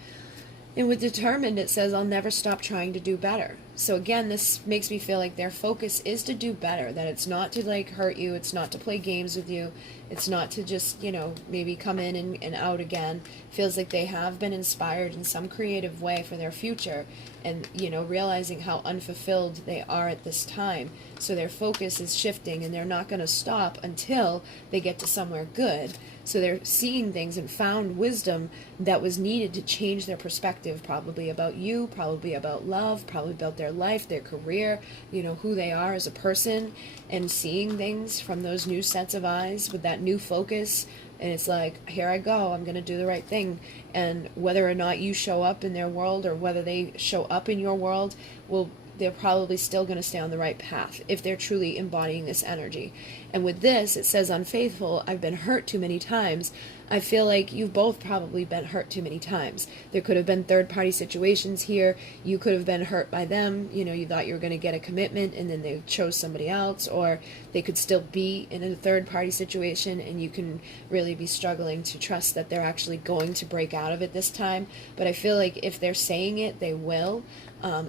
And with determined, it says, I'll never stop trying to do better. So again, this makes me feel like their focus is to do better, that it's not to like hurt you, it's not to play games with you, it's not to just, maybe come in and out again. Feels like they have been inspired in some creative way for their future, and realizing how unfulfilled they are at this time. So their focus is shifting, and they're not going to stop until they get to somewhere good. So they're seeing things and found wisdom that was needed to change their perspective, probably about you, probably about love, probably about their life, their career, who they are as a person, and seeing things from those new sets of eyes with that new focus. And it's like, here I go, I'm going to do the right thing. And whether or not you show up in their world or whether they show up in your world, they're probably still going to stay on the right path if they're truly embodying this energy. And with this, it says unfaithful, I've been hurt too many times. I feel like you've both probably been hurt too many times. There could have been third-party situations here. You could have been hurt by them. You thought you were going to get a commitment and then they chose somebody else, or they could still be in a third-party situation and you can really be struggling to trust that they're actually going to break out of it this time. But I feel like if they're saying it, they will.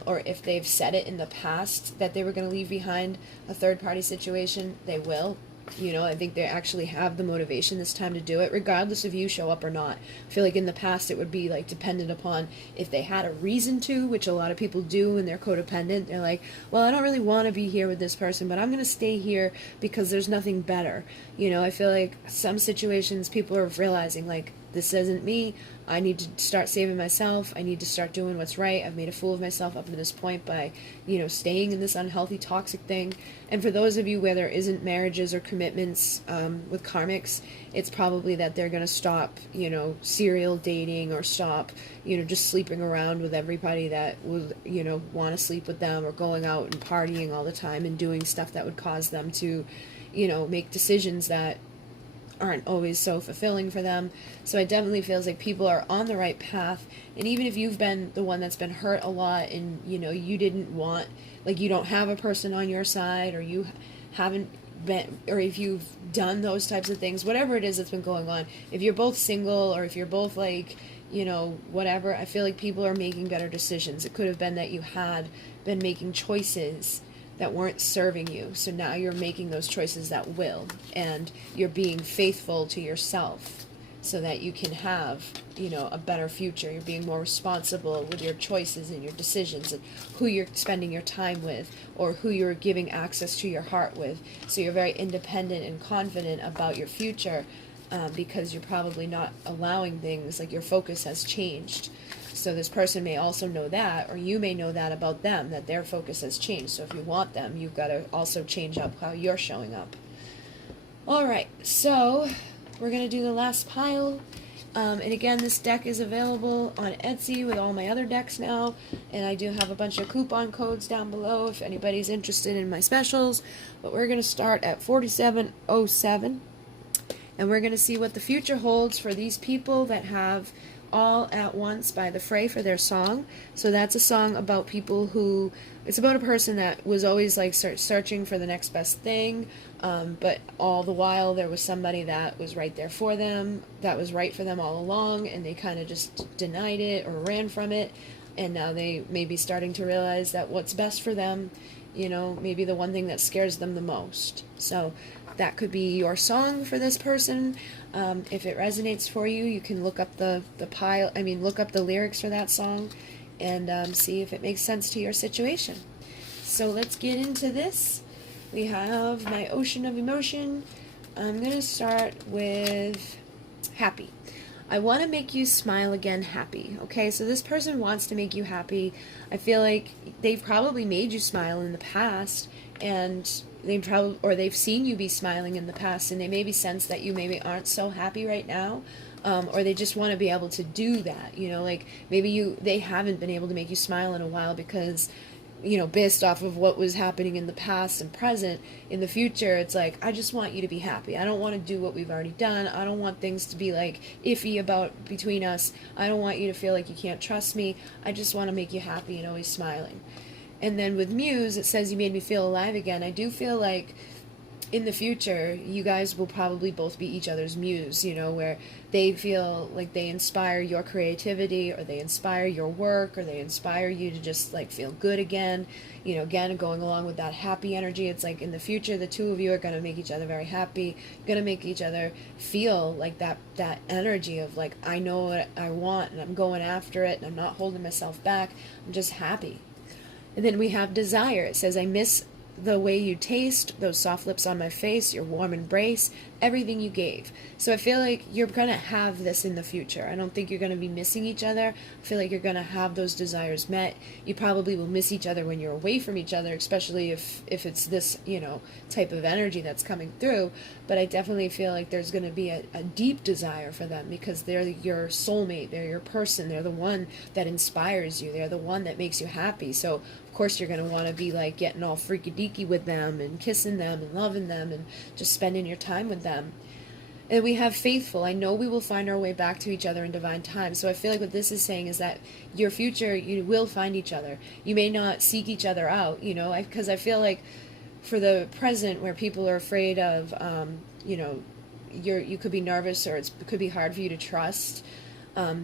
Or if they've said it in the past that they were going to leave behind a third-party situation, they will. I think they actually have the motivation this time to do it, regardless if you show up or not. I feel like in the past it would be like dependent upon if they had a reason to, which a lot of people do when they're codependent. They're like, well, I don't really want to be here with this person, but I'm going to stay here because there's nothing better. I feel like some situations people are realizing, like, this isn't me. I need to start saving myself. I need to start doing what's right. I've made a fool of myself up to this point by, staying in this unhealthy, toxic thing. And for those of you where there isn't marriages or commitments with karmics, it's probably that they're going to stop, serial dating or stop, just sleeping around with everybody that would, want to sleep with them, or going out and partying all the time and doing stuff that would cause them to, make decisions that aren't always so fulfilling for them. So it definitely feels like people are on the right path. And even if you've been the one that's been hurt a lot and you didn't want, like, you don't have a person on your side, or you haven't been, or if you've done those types of things, whatever it is that's been going on, if you're both single or if you're both like, whatever, I feel like people are making better decisions. It could have been that you had been making choices that weren't serving you. So now you're making those choices that will, and you're being faithful to yourself so that you can have, a better future. You're being more responsible with your choices and your decisions and who you're spending your time with, or who you're giving access to your heart with. So you're very independent and confident about your future because you're probably not allowing things, like your focus has changed. So this person may also know that, or you may know that about them, that their focus has changed. So if you want them, you've got to also change up how you're showing up. All right, so we're going to do the last pile. And again, this deck is available on Etsy with all my other decks now. And I do have a bunch of coupon codes down below if anybody's interested in my specials. But we're going to start at 4707. And we're going to see what the future holds for these people that have All at Once by The Fray for their song. So that's a song about people who, it's about a person that was always like searching for the next best thing, but all the while there was somebody that was right there for them, that was right for them all along, and they kind of just denied it or ran from it, and now they may be starting to realize that what's best for them, maybe the one thing that scares them the most. So that could be your song for this person. If it resonates for you, you can look up look up the lyrics for that song and see if it makes sense to your situation. So let's get into this. We have my Ocean of Emotion. I'm going to start with happy. I want to make you smile again, happy. Okay, so this person wants to make you happy. I feel like they've probably made you smile in the past, and they've seen you be smiling in the past, and they maybe sense that you maybe aren't so happy right now, or they just want to be able to do that. Like maybe they haven't been able to make you smile in a while because, based off of what was happening in the past and present. In the future, it's like, I just want you to be happy. I don't want to do what we've already done. I don't want things to be like iffy between us. I don't want you to feel like you can't trust me. I just want to make you happy and always smiling. And then with Muse, it says you made me feel alive again. I do feel like in the future, you guys will probably both be each other's muse, you know, where they feel like they inspire your creativity, or they inspire your work, or they inspire you to just like feel good again. You know, again, going along with that happy energy, it's like in the future, the two of you are going to make each other very happy. You're going to make each other feel like that energy of like, I know what I want and I'm going after it and I'm not holding myself back. I'm just happy. And then we have desire. It says, I miss the way you taste, those soft lips on my face, your warm embrace, everything you gave. So I feel like you're going to have this in the future. I don't think you're going to be missing each other. I feel like you're going to have those desires met. You probably will miss each other when you're away from each other, especially if it's this, you know, type of energy that's coming through. But I definitely feel like there's going to be a deep desire for them, because they're your soulmate, they're your person, they're the one that inspires you, they're the one that makes you happy. So of course you're going to want to be like getting all freaky deaky with them and kissing them and loving them and just spending your time with them. And we have faithful. I know we will find our way back to each other in divine time. So I feel like what this is saying is that your future, you will find each other. You may not seek each other out, you know, because I feel like for the present, where people are afraid of, you know, you could be nervous, or it could be hard for you to trust.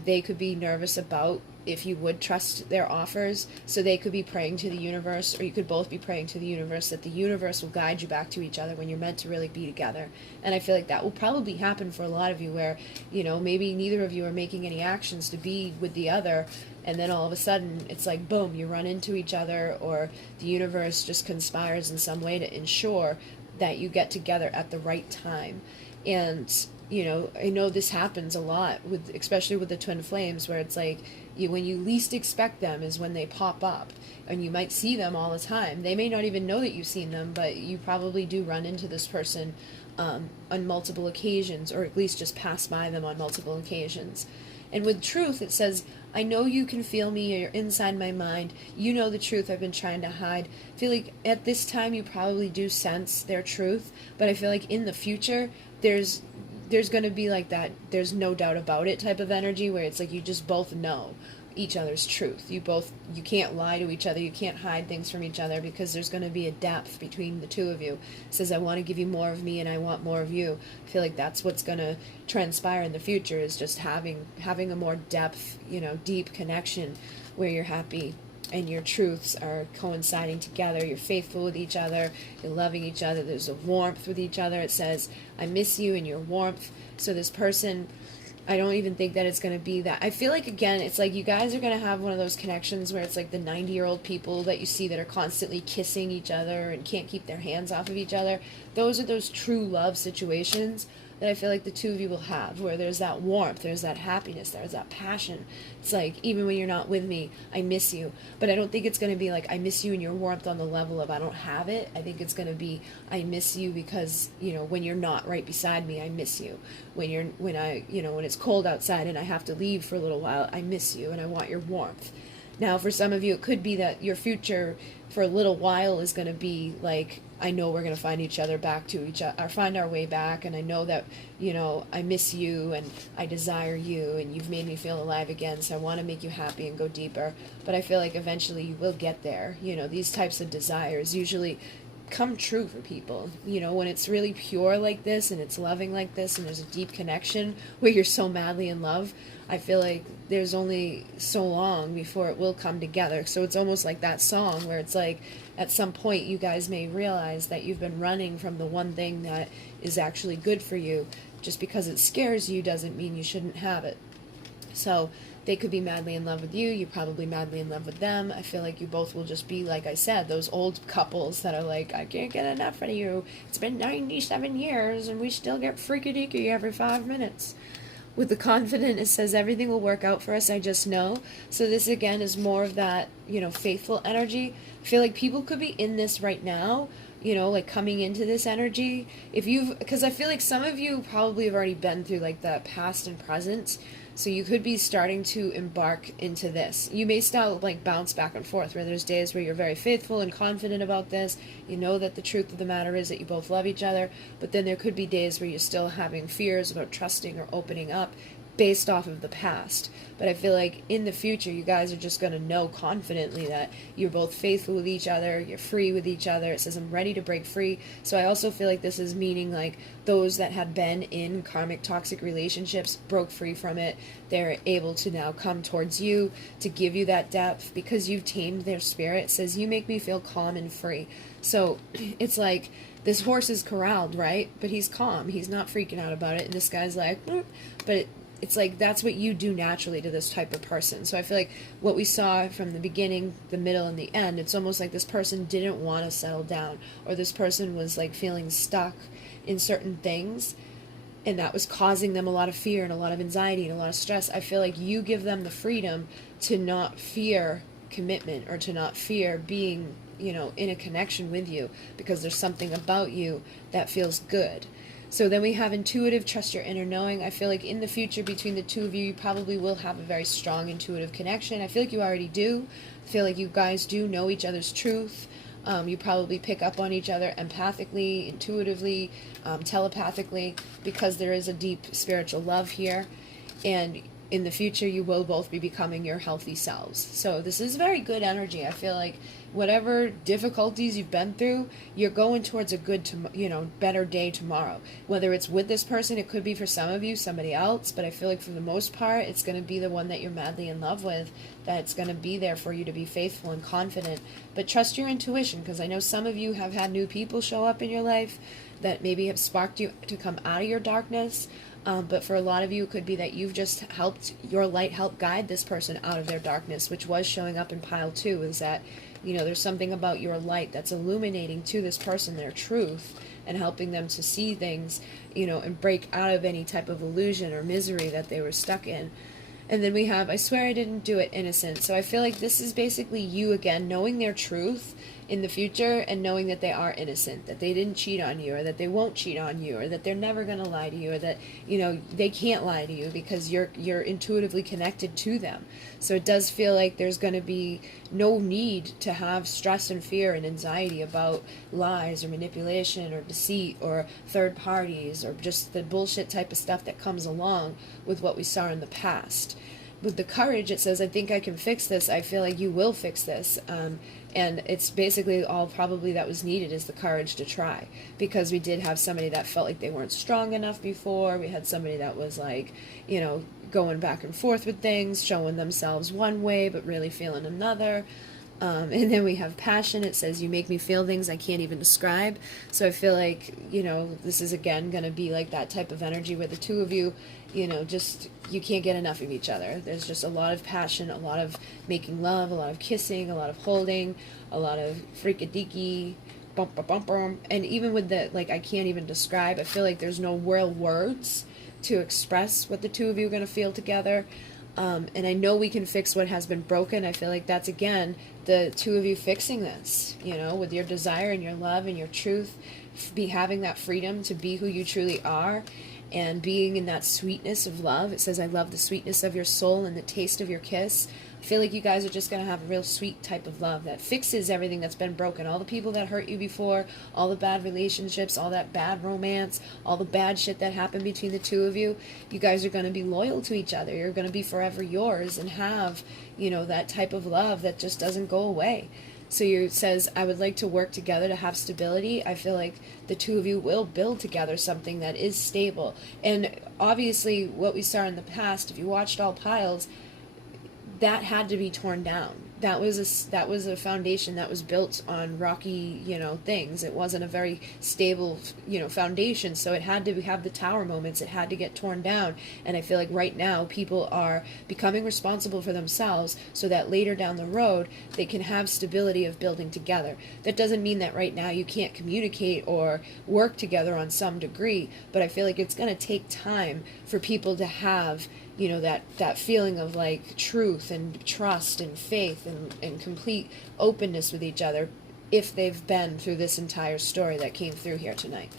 They could be nervous about if you would trust their offers, so they could be praying to the universe, or you could both be praying to the universe that the universe will guide you back to each other when you're meant to really be together. And I feel like that will probably happen for a lot of you, where, you know, maybe neither of you are making any actions to be with the other, and then all of a sudden it's like boom, you run into each other, or the universe just conspires in some way to ensure that you get together at the right time. And you know, I know this happens a lot with, especially with the twin flames, where it's like when you least expect them is when they pop up, and you might see them all the time. They may not even know that you've seen them, but you probably do run into this person on multiple occasions, or at least just pass by them on multiple occasions. And with truth, it says, I know you can feel me, you're inside my mind. You know the truth I've been trying to hide. I feel like at this time you probably do sense their truth, but I feel like in the future, there's going to be like that, there's no doubt about it type of energy, where it's like you just both know each other's truth. You can't lie to each other, you can't hide things from each other, because there's going to be a depth between the two of you. It says, I want to give you more of me and I want more of you. I feel like that's what's going to transpire in the future, is just having a more depth, you know, deep connection, where you're happy and your truths are coinciding together. You're faithful with each other, you're loving each other, there's a warmth with each other. It says, I miss you and your warmth. So this person, I don't even think that it's going to be that. I feel like, again, it's like you guys are going to have one of those connections where it's like the 90-year-old people that you see that are constantly kissing each other and can't keep their hands off of each other. Those are those true love situations that I feel like the two of you will have, where there's that warmth, there's that happiness, there's that passion. It's like, even when you're not with me, I miss you. But I don't think it's going to be like, I miss you and your warmth on the level of I don't have it. I think it's going to be, I miss you because, you know, when you're not right beside me, I miss you. When it's cold outside and I have to leave for a little while, I miss you and I want your warmth. Now, for some of you, it could be that your future for a little while is going to be like, I know we're going to find each other back to each other, or find our way back, and I know that, you know, I miss you and I desire you and you've made me feel alive again, so I want to make you happy and go deeper. But I feel like eventually you will get there. You know, these types of desires usually come true for people, you know, when it's really pure like this and it's loving like this and there's a deep connection where you're so madly in love. I feel like there's only so long before it will come together. So it's almost like that song where it's like at some point you guys may realize that you've been running from the one thing that is actually good for you. Just because it scares you doesn't mean you shouldn't have it. So they could be madly in love with you. You're probably madly in love with them. I feel like you both will just be, like I said, those old couples that are like, I can't get enough of you. It's been 97 years and we still get freaky deaky every 5 minutes. With the confident, it says everything will work out for us, I just know. So this again is more of that, you know, faithful energy. I feel like people could be in this right now, you know, like coming into this energy. Because I feel like some of you probably have already been through like the past and present. So you could be starting to embark into this. You may still like bounce back and forth, where there's days where you're very faithful and confident about this. You know that the truth of the matter is that you both love each other. But then there could be days where you're still having fears about trusting or opening up. based off of the past. But I feel like in the future, you guys are just going to know confidently that you're both faithful with each other, you're free with each other. It says, I'm ready to break free. So I also feel like this is meaning like those that had been in karmic toxic relationships broke free from it. They're able to now come towards you to give you that depth because you've tamed their spirit. It says, you make me feel calm and free. So it's like this horse is corralled, right? But he's calm. He's not freaking out about it. And this guy's like, but it's like that's what you do naturally to this type of person. So I feel like what we saw from the beginning, the middle, and the end, it's almost like this person didn't want to settle down, or this person was like feeling stuck in certain things, and that was causing them a lot of fear and a lot of anxiety and a lot of stress. I feel like you give them the freedom to not fear commitment or to not fear being, in a connection with you, because there's something about you that feels good. So then we have intuitive, trust your inner knowing. I feel like in the future between the two of you, you probably will have a very strong intuitive connection. I feel like you already do. I feel like you guys do know each other's truth. You probably pick up on each other empathically, intuitively, telepathically, because there is a deep spiritual love here. And in the future, you will both be becoming your healthy selves. So this is very good energy. I feel like whatever difficulties you've been through, you're going towards a good, better day tomorrow. Whether it's with this person, it could be for some of you, somebody else, but I feel like for the most part, it's going to be the one that you're madly in love with, that's going to be there for you to be faithful and confident. But trust your intuition, because I know some of you have had new people show up in your life that maybe have sparked you to come out of your darkness. But for a lot of you, it could be that you've just helped your light help guide this person out of their darkness, which was showing up in pile 2, is that, there's something about your light that's illuminating to this person their truth and helping them to see things, and break out of any type of illusion or misery that they were stuck in. And then we have, I swear I didn't do it, innocent. So I feel like this is basically you again, knowing their truth in the future and knowing that they are innocent, that they didn't cheat on you, or that they won't cheat on you, or that they're never going to lie to you, or that, they can't lie to you because you're intuitively connected to them. So it does feel like there's going to be no need to have stress and fear and anxiety about lies or manipulation or deceit or third parties or just the bullshit type of stuff that comes along with what we saw in the past. With the courage, it says, I think I can fix this. I feel like you will fix this. And it's basically all probably that was needed is the courage to try. Because we did have somebody that felt like they weren't strong enough before. We had somebody that was like, going back and forth with things, showing themselves one way, but really feeling another. And then we have passion. It says, you make me feel things I can't even describe. So I feel like, this is again going to be like that type of energy where the two of you, just, you can't get enough of each other. There's just a lot of passion, a lot of making love, a lot of kissing, a lot of holding, a lot of freakadeaky, bump, bump, bump, bump. And even with the, like, I can't even describe, I feel like there's no real words to express what the two of you are going to feel together. And I know we can fix what has been broken. I feel like that's, again, the two of you fixing this, with your desire and your love and your truth, having that freedom to be who you truly are and being in that sweetness of love. It says, I love the sweetness of your soul and the taste of your kiss. I feel like you guys are just going to have a real sweet type of love that fixes everything that's been broken. All the people that hurt you before, all the bad relationships, all that bad romance, all the bad shit that happened between the two of you. You guys are going to be loyal to each other. You're going to be forever yours and have, that type of love that just doesn't go away. So it says, I would like to work together to have stability. I feel like the two of you will build together something that is stable. And obviously what we saw in the past, if you watched all piles, that had to be torn down. That was a foundation that was built on rocky, things. It wasn't a very stable, foundation. So it had to have the tower moments. It had to get torn down. And I feel like right now people are becoming responsible for themselves so that later down the road they can have stability of building together. That doesn't mean that right now you can't communicate or work together on some degree, but I feel like it's going to take time for people to have that feeling of like truth and trust and faith and complete openness with each other if they've been through this entire story that came through here tonight.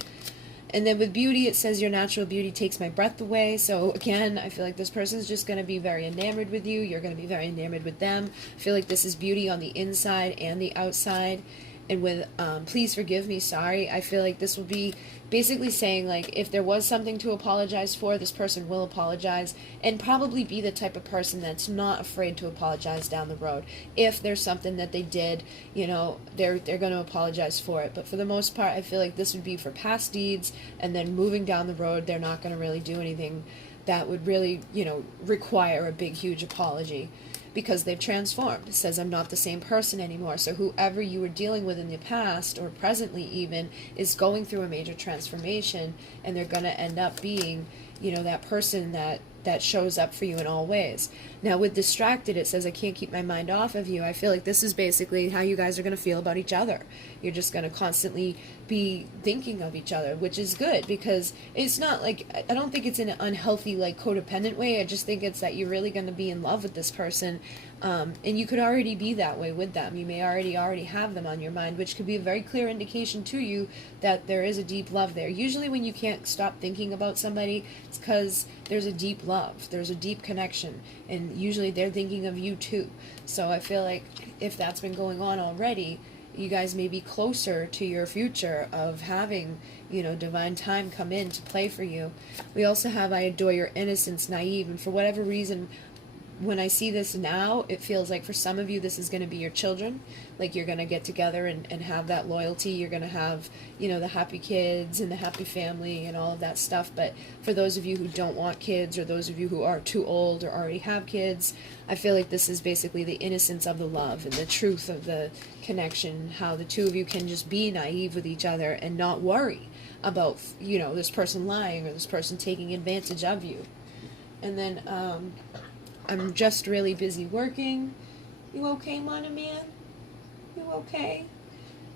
And then with beauty, it says your natural beauty takes my breath away. So again, I feel like this person's just going to be very enamored with you. You're going to be very enamored with them. I feel like this is beauty on the inside and the outside. and with please forgive me, sorry, I feel like this will be basically saying, like, if there was something to apologize for, this person will apologize, and probably be the type of person that's not afraid to apologize down the road. If there's something that they did, you know, they're going to apologize for it. But for the most part, I feel like this would be for past deeds, and then moving down the road, they're not going to really do anything that would really, you know, require a big, huge apology, because they've transformed. It says, I'm not the same person anymore. So whoever you were dealing with in the past, or presently even, is going through a major transformation, and they're going to end up being, you know, that person that shows up for you in all ways. Now with distracted, it says, I can't keep my mind off of you. I feel like this is basically how you guys are going to feel about each other. You're just going to constantly be thinking of each other, which is good, because it's not like, I don't think it's in an unhealthy, like, codependent way. I just think it's that you're really going to be in love with this person, and you could already be that way with them. You may already have them on your mind, which could be a very clear indication to you that there is a deep love there. Usually when you can't stop thinking about somebody, it's because there's a deep love, there's a deep connection, and usually they're thinking of you too. So I feel like if that's been going on already, you guys may be closer to your future of having, you know, divine time come in to play for you. We also have, I adore your innocence, naive, and for whatever reason, when I see this now, it feels like for some of you this is going to be your children. Like, you're going to get together and have that loyalty. You're going to have, you know, the happy kids and the happy family and all of that stuff. But for those of you who don't want kids, or those of you who are too old or already have kids, I feel like this is basically the innocence of the love and the truth of the connection, how the two of you can just be naive with each other and not worry about, you know, this person lying or this person taking advantage of you. And then I'm just really busy working. You okay, Mana Man? You okay?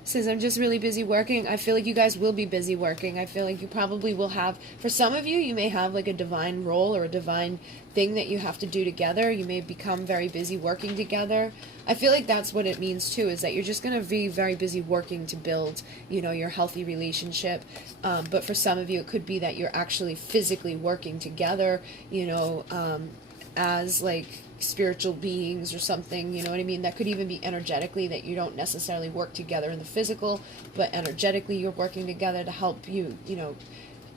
Says, I'm just really busy working. I feel like you guys will be busy working. I feel like you probably will have, for some of you, you may have like a divine role or a divine thing that you have to do together. You may become very busy working together. I feel like that's what it means too, is that you're just going to be very busy working to build, you know, your healthy relationship. But for some of you, it could be that you're actually physically working together, you know, as like spiritual beings or something, you know what I mean? That could even be energetically, that you don't necessarily work together in the physical, but energetically you're working together to help you, you know,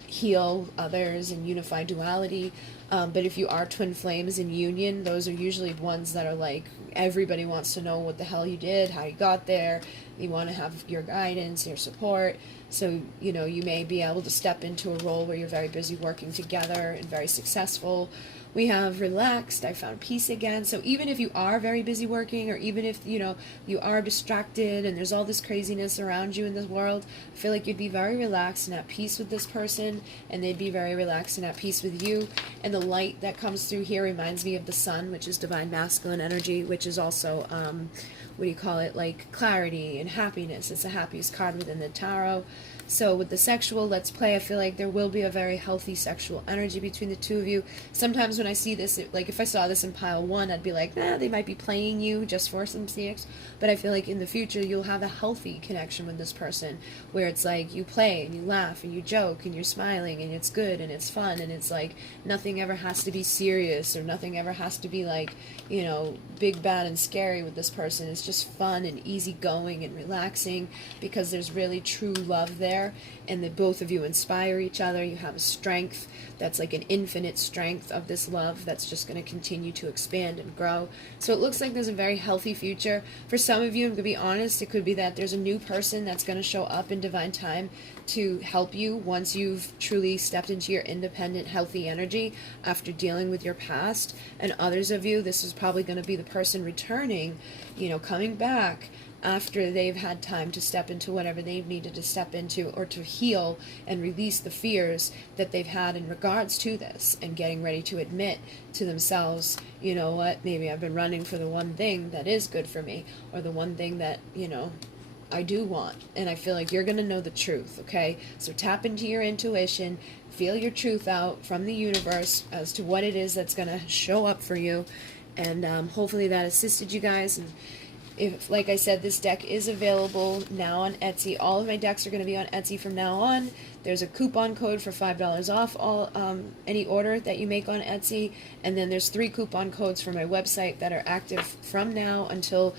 heal others and unify duality. But if you are twin flames in union, those are usually ones that are like, everybody wants to know what the hell you did, how you got there. You want to have your guidance, your support. So, you know, you may be able to step into a role where you're very busy working together and very successful. We have relaxed, I found peace again. So even if you are very busy working, or even if, you know, you are distracted and there's all this craziness around you in this world, I feel like you'd be very relaxed and at peace with this person, and they'd be very relaxed and at peace with you. And the light that comes through here reminds me of the sun, which is divine masculine energy, which is also, what do you call it, like clarity and happiness. It's the happiest card within the tarot. So with the sexual, let's play, I feel like there will be a very healthy sexual energy between the two of you. Sometimes when I see this, like if I saw this in pile 1, I'd be like, nah, they might be playing you just for some sex. But I feel like in the future, you'll have a healthy connection with this person, where it's like you play and you laugh and you joke and you're smiling and it's good and it's fun, and it's like nothing ever has to be serious, or nothing ever has to be like, you know, big, bad, and scary with this person. It's just fun and easygoing and relaxing, because there's really true love there. And that both of you inspire each other. You have a strength that's like an infinite strength of this love that's just going to continue to expand and grow. So it looks like there's a very healthy future. For some of you, I'm going to be honest, it could be that there's a new person that's going to show up in divine time to help you once you've truly stepped into your independent, healthy energy after dealing with your past. And others of you, this is probably going to be the person returning, you know, coming back after they've had time to step into whatever they've needed to step into, or to heal and release the fears that they've had in regards to this, and getting ready to admit to themselves, you know what, maybe I've been running for the one thing that is good for me, or the one thing that, you know, I do want. And I feel like you're going to know the truth, okay? So tap into your intuition, feel your truth out from the universe as to what it is that's going to show up for you, and hopefully that assisted you guys. And if, like I said, this deck is available now on Etsy. All of my decks are going to be on Etsy from now on. There's a coupon code for $5 off all any order that you make on Etsy. And then there's 3 coupon codes for my website that are active from now until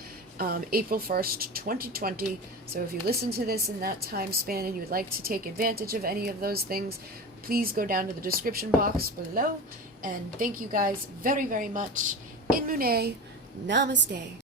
April 1st, 2020. So if you listen to this in that time span and you would like to take advantage of any of those things, please go down to the description box below. And thank you guys very, very much. In Mune, namaste.